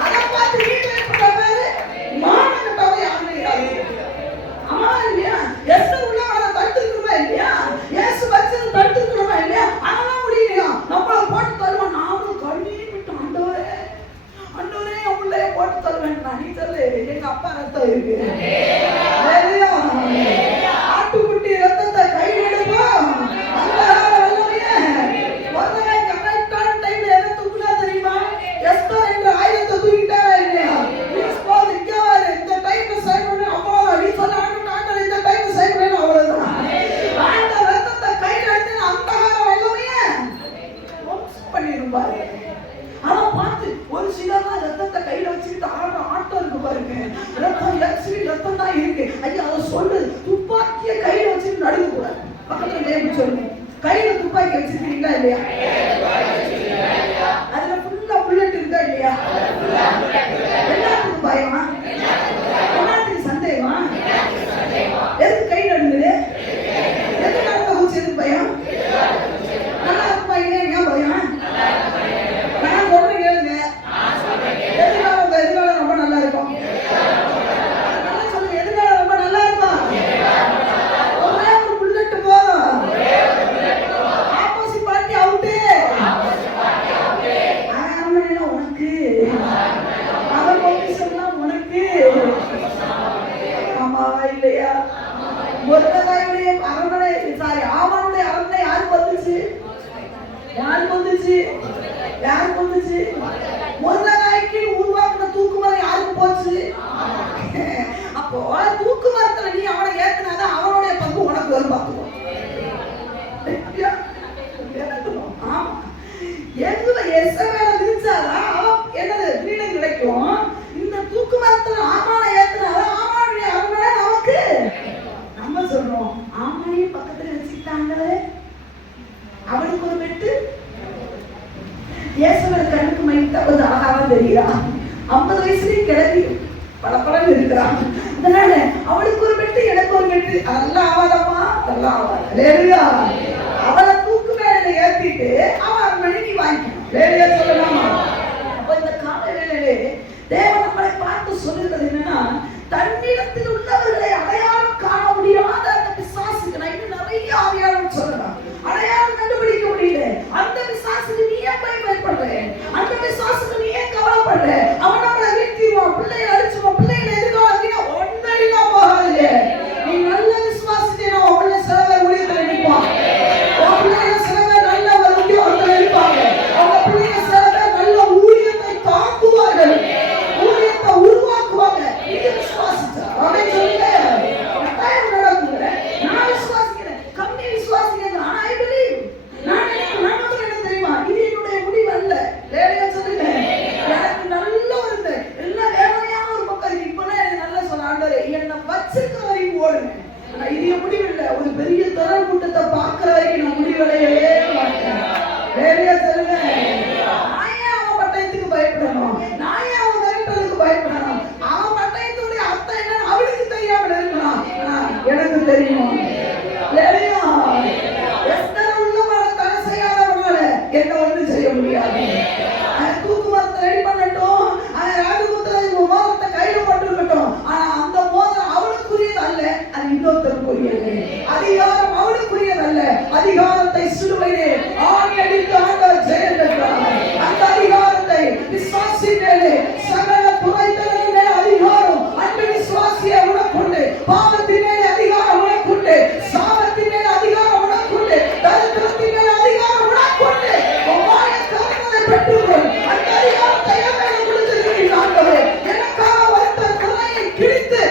அதை பார்த்து வீட்டில் இருக்கிற பேரு மானங்கட்டவ யாருமே கிடையாது. ஆமா இல்லையா? இயேசு உள்ள வர தடுத்துக்கணுமா இல்லையா? இயேசு வச்சது தடுத்துக்கணுமா இல்லையா? அதெல்லாம் முடியலையா? நம்மள போட்டு தருவான். நானும் கண்ணீர் விட்டு ஆண்டவரே ஆண்டவரே என் பிள்ளைய போட்டு தருவேன். நீ சொல்லு, எங்க அப்பா ரத்தம் இருக்கு. ஆட்டுக்குட்டி ரத்தத்தை கையில் எடுப்போம். கரெக்டான டைம்ல என்ன தூக்குனா தெரியுமா? எஸ்தர் என்ற ஆயுதத்தை தூக்கிட்டாரா இல்லையா? இந்த டைம்ல சைன் பண்ண அவ்வளவுதான். நீ சொல்ல ஆண்டவர் இந்த டைம்ல சைன் பண்ண அவ்வளவுதான். அந்த ரத்தத்தை கையில் எடுத்து அந்த வல்லமையே பண்ணிருப்பாரு. ஆனா பார்த்து ஒரு சிலர்லாம் ரத்தத்தை கையில வச்சுக்கிட்டு ஆட்டம் இருக்கு பாருங்க. ரத்தம் ரத்தம் தான் இருக்கு. ஐயா அதை சொல்லு, துப்பாக்கிய கையில வச்சுட்டு நடுக்க கூடாது. பக்கத்துல நேர்ந்து சொல்லுங்க, கையில துப்பாக்கி வச்சிருக்கீங்களா இல்லையா? அதுல ஃபுல்லா புல்லட் இருக்கா இல்லையா? எல்லாத்துக்கும் பயமா, எல்லாத்துக்கும் சந்தேகமா, எதுக்கு கை நடுங்குது, எதுக்கு நடந்த ஊசி, எதுக்கு பயம்? நல்லா இருக்குமா இல்லையா? ஏன் பயம்? நான் சொல்றேன் கேளுங்க, எதிர்காலம் ரொம்ப நல்லா இருக்கும். நல்லா சொல்லுங்க, எதிர்காலம் ரொம்ப நல்லா இருக்கும். ஒரே ஒரு புல்லட் போதும், ஆப்போசிட் பார்ட்டி அவுட்டு. அரண்மனையில உனக்கு, அவர் பொக்கிஷம்லாம் உனக்கு. ஆமாவா இல்லையா? மொர்தெகாயுடைய அரண்மனை, சாரி ஆமானுடைய அரண்மனை யாருக்கு வந்துச்சு? யாருக்கு வந்துச்சு? யாருக்கு வந்துச்சு? மொர்தெகாய்க்கு உருவாக்குன தூக்கு மரம் யாருக்கு போச்சு? அப்போ தூக்கு மரத்துல நீ அவனை ஏத்துனாதான் அவனுடைய பங்கு உனக்கு வரும். பார்த்துக்கோ. ஆமா, எங்குல எசவேல விரிச்சாதான் அவன் என்னது கிரீடம் கிடைக்கும். இந்த தூக்கு மரத்துல ஆமான ஏத்துனாதான் ஆமானுடைய அரண்மனை நமக்கு. நம்ம சொல்றோம் ஆமானே பக்கத்துல வச்சுக்கிட்டாங்களே, அவனுக்கு ஒரு வெட்டு. இயேசுவர் கண்ணுக்கு மைத்தா ஒரு அழகாக தெரிகிறான். 50 வயசுலயும் கிளம்பி பலப்பலன்னு இருக்கிறான். அதனால அவளுக்கு ஒரு வெட்டு, எனக்கு ஒரு வெட்டு. அதெல்லாம் ஆவாதம்மா, அதெல்லாம் ஆவாது. அவளை தூக்கு மேல ஏற்றிட்டு அவன் அரண்மனை நீ வாங்கிக்கணும். சொல்லலாமா? அப்ப இந்த கால வேளையிலே தேவன் நம்மளை பார்த்து சொல்லுகிறது என்னன்னா, தன்னிடத்தில் உள்ளவர்களை அடையாளம் காண முடியாத அந்த பிசாசுக்கு நான் இன்னும் நிறைய அடையாளம் சொல்லலாம். அடையாளம் கண்டுபிடிக்க முடியல. அந்த பிசாசுக்கு நீ ஏன் பயப்படுற? அந்த பிசாசுக்கு நீ ஏன் கவலைப்படுற? அவன் நம்மளை வீழ்த்திடுவான், பிள்ளையை அடிச்சுவான், பிள்ளைகளை எதிர்காலம் ஒன்னடிதான் போகாது. நீ நல்ல விசுவாசித்தேனா உன் பிள்ளை சில பேர் ஊழியத்தில் நிற்பான். உன் பிள்ளைங்க சில பேர் நல்ல ஒரு உத்தியோகத்தில் இருப்பாங்க. அவங்க பிள்ளைங்க சில பேர் நல்ல ஊழியத்தை தாக்குவார்கள், ஊழியத்தை உருவாக்குவாங்க. இது விசுவாசிச்சா அப்படின்னு சொல்லுங்க. கட்டாயம் நடக்குங்க. நான் விசுவாசிக்கிறேன், கம்மி விசுவாசிக்கிறேன். ஆனா ஐ பிலீவ். நான் என்ன தெரியுமா, இது என்னுடைய முடிவு அல்ல. லேடியா சொல்லுங்க, எனக்கு நல்ல ஒரு எல்லா வேதனையான ஒரு பக்கம் இப்பனா எனக்கு நல்லா சொல்ல, ஆண்டவரே என்னை வச்சிருக்கிற வரைக்கும் ஓடுங்க. ஆனா இது என் முடிவு இல்லை. ஒரு பெரிய திரள் கூட்டத்தை பார்க்கிற வரைக்கும் நான் முடிவடையவே மாட்டேன். லேடியா சொல்லுங்க, நான் ஏன் அவன் பட்டயத்துக்கு பயப்படணும்? நான் ஏன் அவன் மிரட்டலுக்கு பயப்படணும்? அவன் பட்டயத்துடைய அர்த்தம் என்னன்னு அவனுக்கு தெரியாமல் இருக்கலாம், எனக்கு தெரியும். லேடியா, எஸ்தர் உள்ளவரை தடை செய்யாதவனால என்ன ஒன்றும் செய்ய முடியாது. தூக்கு மரத்தை ரெடி பண்ணட்டும், ராஜபுத்திர மோதிரத்தை கையில போட்டுருக்கட்டும். ஆனா அந்த மோதிரம் அவனுக்குரியது அல்ல, அது இன்னொருத்தருக்குரியது. அதிகாரம் அவனுக்குரியது அல்ல, அதிகாரத்தை சிலுவையிலே ஆணி அடித்து ஆண்டவர் ஜெயம் பெற்றார். அந்த அதிகாரத்தை விசுவாசி மேலே, சகல குறைத்தலின் மேலே அதிகாரம் அன்பு விசுவாசியை உனக்குண்டு, பாவத்தின் மேலே அதிகாரம் உனக்குண்டு, சாபத்தின் மேலே அதிகாரம் உனக்குண்டு, தரித்திரத்தின் மேலே அதிகாரம் உனக்குண்டு. பெற்றுக்கொள். அந்த அதிகாரத்தை என் மேல கொடுத்திருக்கிறீர்கள் ஆண்டவரே. எனக்காக வருத்த குறையை கிழித்து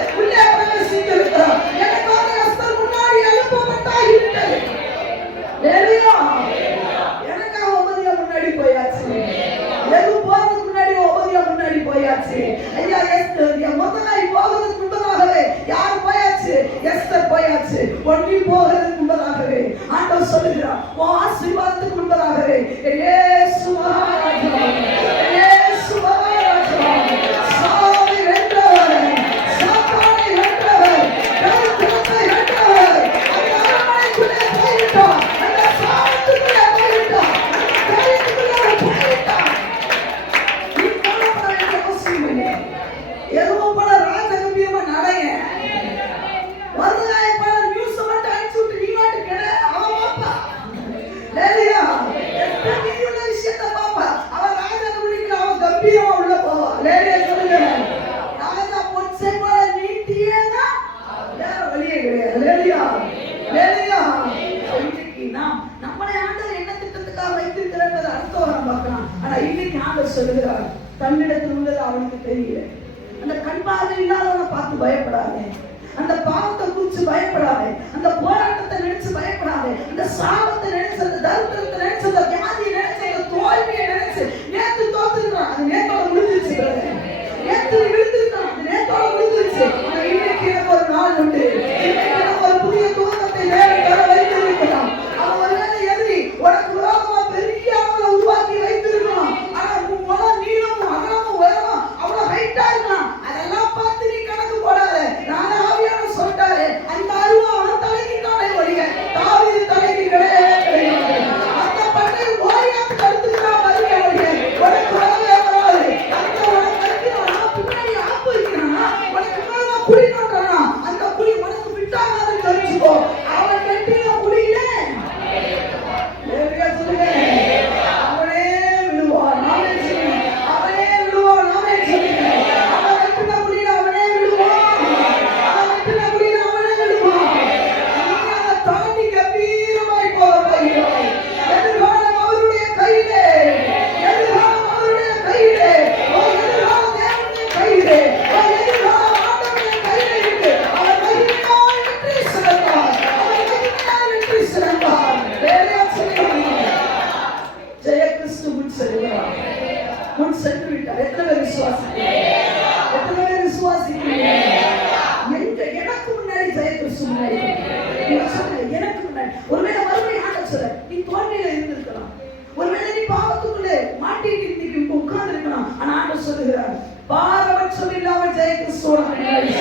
நீ போகிறதுக்கு முன்பதாகவே ஆண்டவர் சொல்லுகிறார், உன் ஆசீர்வாதத்துக்கு முன்பதாகவே இயேசு மகாராஜா, இயேசு மகாராஜா, சாவை வென்றவர், சாத்தானை வென்றவர், கருத்துவத்தை வென்றவர், அந்த அரண்மனைக்குள்ளே போய்விட்டார், அந்த சாபத்துக்குள்ளே போய்விட்டார், அந்த கருத்துக்குள்ளே போய்விட்டார். நீ கவலைப்பட வேண்டிய அவசியம் இல்லை. எதுவும் பல ராஜகம்பீரமா நடைய வருதாய் பல நியூஸ் மட்டும் அடிச்சு விட்டு நீ வாட்டு கிட அவன் பாப்பா லேலியா எப்படி உள்ள விஷயத்தை பாப்பா அவன் ராஜகம்பீரத்துல அவன் கம்பீரமா உள்ள போவா. லேலியா சொல்லுங்க, ராஜா பொச்சை போல நீட்டியேனா வேற வழியே கிடையாது. லேலியா லேலியா இன்னைக்கு நாம் நம்மளை ஆண்டவர் என்ன திட்டத்துக்காக வைத்திருக்கிறார் அடுத்த வாரம் பார்க்கலாம். ஆனா இன்னைக்கு ஆண்டவர் சொல்லுகிறார், தன்னிடத்தில் உள்ளது அவனுக்கு தெரியல. அந்த கண் பார்வை இல்லாதவனை பார்த்து பயப்படாதே, அந்த பாவத்தை குறிச்சு பயப்படாதே, அந்த போராட்டத்தை நினைச்சு பயப்படாதே, அந்த சாபத்தை நினைச்சு, அந்த தரித்திரத்தை நினைச்சு, அந்த வியாதியை நினைச்சு, அந்த தோல்வியை நினைச்சு நேத்து தோத்துக்கிறான், அது நேத்தோட முடிஞ்சிருச்சு. நேத்து விழுந்துருக்கான், அது நேத்தோட முடிஞ்சிருச்சு. ஆனா இன்னைக்கு எனக்கு ஒரு நாள் உண்டு, இன்னைக்கு எனக்கு ஒரு புதிய துவக்கத்தை நேரத்தோட வைத்திருக்கலாம். அவன் ஒருவேளை எதிரி உனக்கு விரோதமா பெரிய அளவுல உருவாக்கி வைத்திருக்கலாம். ஆனா உன் மனம் நீளமும் அகலமும் உயரமும் அவ்வளவு ஹைட்டா இருக்கலாம். அதெல்லாம் பார்த்து நீ கணக்கு போடாத. நான் ஆவியானவர் சொல்லிட்டாரு, அந்த அருவா அவன் தலைக்கு தானே ஒழிய தாவீது தலைக்கு கிடையவே கிடையாது. அந்த பட்டை ஓரியாத்து கருத்துக்கு தான் வருவே ஒழிய உனக்கு வரவே வராது. அந்த உனக்கு வைக்கிறானா பின்னாடி ஆப்பு வைக்கிறானா, உனக்கு மேல குழி நோண்டானா, அந்த குழி உனக்கு விட்டாங்கன்னு தெரிஞ்சுக்கோ. அவன் கட்டின குழியில சொல்லுங்க அவனே விழுவான். நாமே சொல்லுங்க அவனே விழுவான். நாமே சொல்லுங்க அவன் வெட்டின குழியில அவனே விழுவான். அவன் வெட்டின குழியில அவனே விழுவான். நீங்க அதை தாண்டி கம்பீரமாய் போக போகிறோம். எதிர்காலம் அவருடைய கையிலே, எதிர்காலம் அவருடைய கையிலே, எதிர்காலம் தேவனுடைய கையிலே, எதிர்காலம் ஆண்டவருடைய கையிலே இருக்கு. அவர் மகிமையாய் வெற்றி சிறந்தார், அவர் மகிமையாய் வெற்றி சிறந்தார். வேலையா சொல்லுங்க, ஜெய கிறிஸ்து முன் செல்கிறார், முன் சென்று விட்டார். எத்தனை பேர் விசுவாசிக்கிறீங்க? எத்தனை பேர் விசுவாசிக்கிறீங்க? எனக்கு முன்னாடி ஜெய கிறிஸ்து முன்னாடி எனக்கு முன்னாடி. ஒருவேளை மறுபடியும் ஆண்டவர் சொல்ற, நீ தோல்வியில இருந்திருக்கலாம், ஒருவேளை நீ பாவத்துக்குள்ளே மாட்டிட்டு இன்னைக்கு உட்கார்ந்து இருக்கலாம். ஆனா ஆண்டவர் சொல்லுகிறார், பாரபட்சம் இல்லாமல் ஜெய கிறிஸ்துவோட முன்னாடி